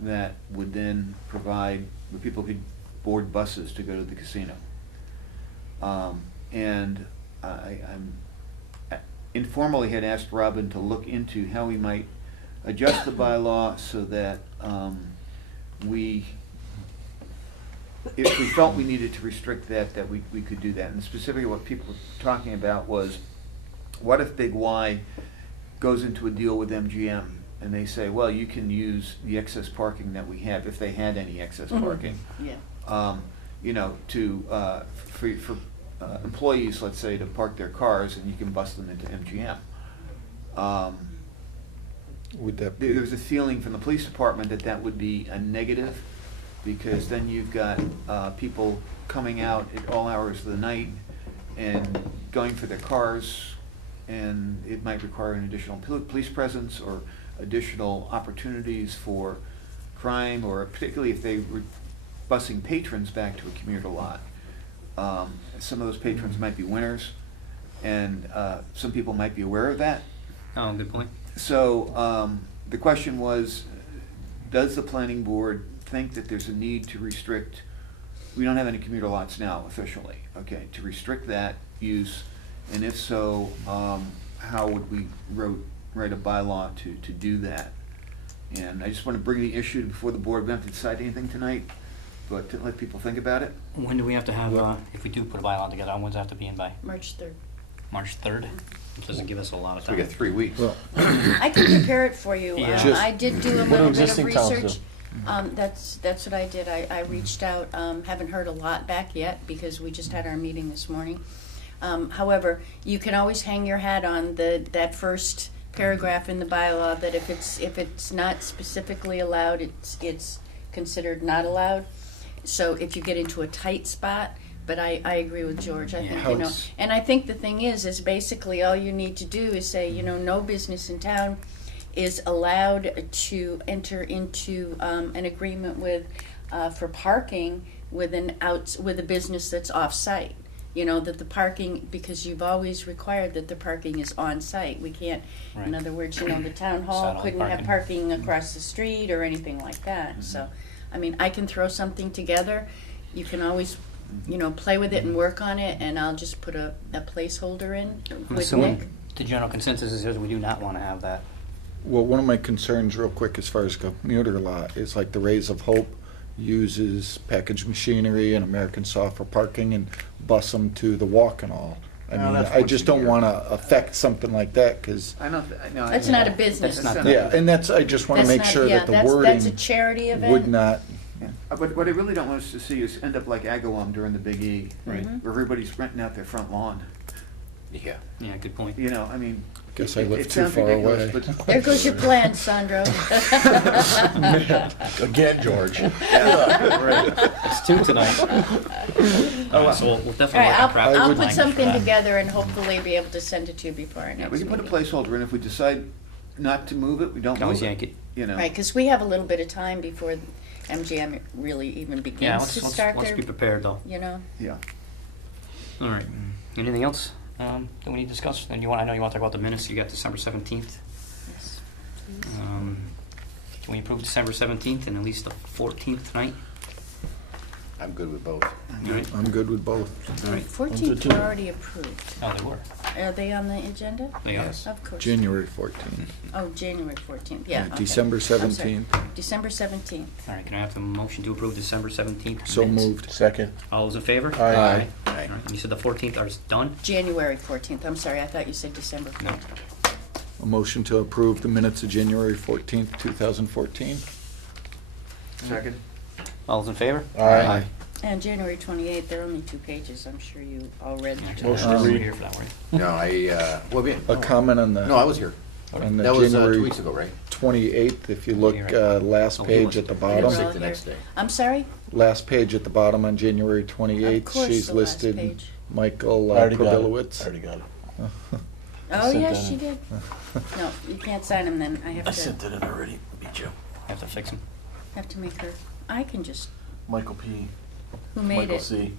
that would then provide, where people could board buses to go to the casino. And I'm informally had asked Robin to look into how we might adjust the bylaw so that if we felt we needed to restrict that we could do that. And specifically what people were talking about was, what if Big Y goes into a deal with MGM and they say, well, you can use the excess parking that we have, if they had any excess Mhm. parking. Yeah. You know, for employees, let's say, to park their cars, and you can bus them into MGM. Would that be? There was a feeling from the police department that that would be a negative, because then you've got people coming out at all hours of the night and going for their cars, and it might require an additional police presence or additional opportunities for crime, or particularly if they were busing patrons back to a commuter lot. Some of those patrons might be winners, and some people might be aware of that. Oh, good point. So the question was, does the planning board think that there's a need to restrict, we don't have any commuter lots now officially, okay, to restrict that use, and if so, how would we write a bylaw to do that? And I just want to bring the issue before the board. We don't have to decide anything tonight, but to let people think about it. When do we have to have, if we do put a bylaw together, when's that have to be in by? March 3rd. March 3rd? It doesn't give us a lot of So we time. got 3 weeks. Well, I can prepare it for you. Yeah. Just- I did do a What do little bit of existing towns do? research. That's what I did. I reached out, haven't heard a lot back yet because we just had our meeting this morning. However, you can always hang your hat on that first paragraph in the bylaw that if it's not specifically allowed, it's considered not allowed. So if you get into a tight spot, but I agree with George. I think, Yeah. you know, and I think the thing is basically all you need to do is say, you know, no business in town is allowed to enter into an agreement with for parking with a business that's off-site. You know, that the parking, because you've always required that the parking is on-site. We can't, in Right. other words, you know, the town hall Satellite couldn't have parking. parking across the street or anything like that. So, I mean, I can throw something together. You can always, you know, play with it and work on it, and I'll just put a placeholder in I'm with assuming Nick. the general consensus is we do not want to have that. Well, one of my concerns, real quick, as far as commuter lot, is like the Rays of Hope uses packaged machinery and American Soft for parking and bus them to the walk and all. I No, mean, that's I once just a don't year. want to affect something like that, because, I know. That's not a business. That's not- yeah, and that's, I just want to That's make not- sure yeah, that the that's a wording charity event. would not, Yeah. But what I really don't want us to see is end up like Agawam during the Big E, Right. where everybody's renting out their front lawn. Yeah. Yeah, good point. You know, I mean. Guess I it- live it too sounds far ridiculous, away. but- There goes your plan, Sandro. Again, George. It's 2 tonight. All right, so we'll All definitely right, work on crafting I'll language put for something that. together and hopefully be able to send it to you before our Yeah, next we can meeting. put a placeholder in. If we decide not to move it, we don't Can always move yank it. You know. Right, because we have a little bit of time before MGM really even Yeah, begins to start let's their, be prepared though. you know. Yeah. All right. Anything else that we need to discuss? And I know you want to talk about the minutes. You got December 17th. Yes. Can we approve December 17th and at least the 14th tonight? I'm good with both. All right. I'm good with both. All right. 14th were already approved. Oh, they were. Are they on the agenda? They are. Yes. Of course. January 14th. Oh, January 14th, yeah. okay. December I'm sorry. 17th. December 17th. All right. Can I have the motion to approve December 17th? So minutes? moved. Second. All those in favor? Aye. All Aye. right. And you said the 14th are done? January 14th, I'm sorry, I thought you said December. No. A motion to approve the minutes of January 14th, 2014. Second. All those in favor? Aye. And January 28th, there are only 2 pages. I'm sure you all read. Motion You to were read. here for that, were you? No, A comment on the. No, I was here. On the That was 2 January weeks ago, right? 28th, if you look, You're right. last Oh, he page wasn't. at the They were bottom. all the here. next day. I'm sorry? Last page at the bottom on January 28th, Of course, she's the last listed page. Michael I already got it. Prabilowitz. I already got it. Oh, sent yes, that she in. did. No, you can't sign them then. I have I to, sent it in already. Beat you. Have to fix them. have to make her, I can just, Michael P. who made Michael it? C.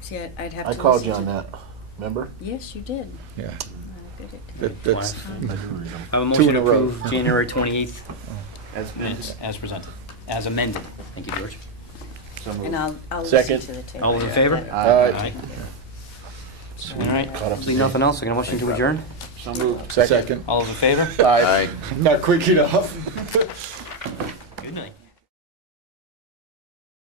See, I'd have to I listen called you to on the- that. Remember? Yes, you did. Yeah, I did it. that's, I have a 2 motion in to a row. approve January 28th As minutes as presented, as amended. Thank you, George. So moved. And I'll listen Second. to the tape. All those in favor? Aye. All right, Caught up to see you. nothing else, I got a motion to adjourn? So moved. Second. All those in favor? Aye. Aye. not quick enough.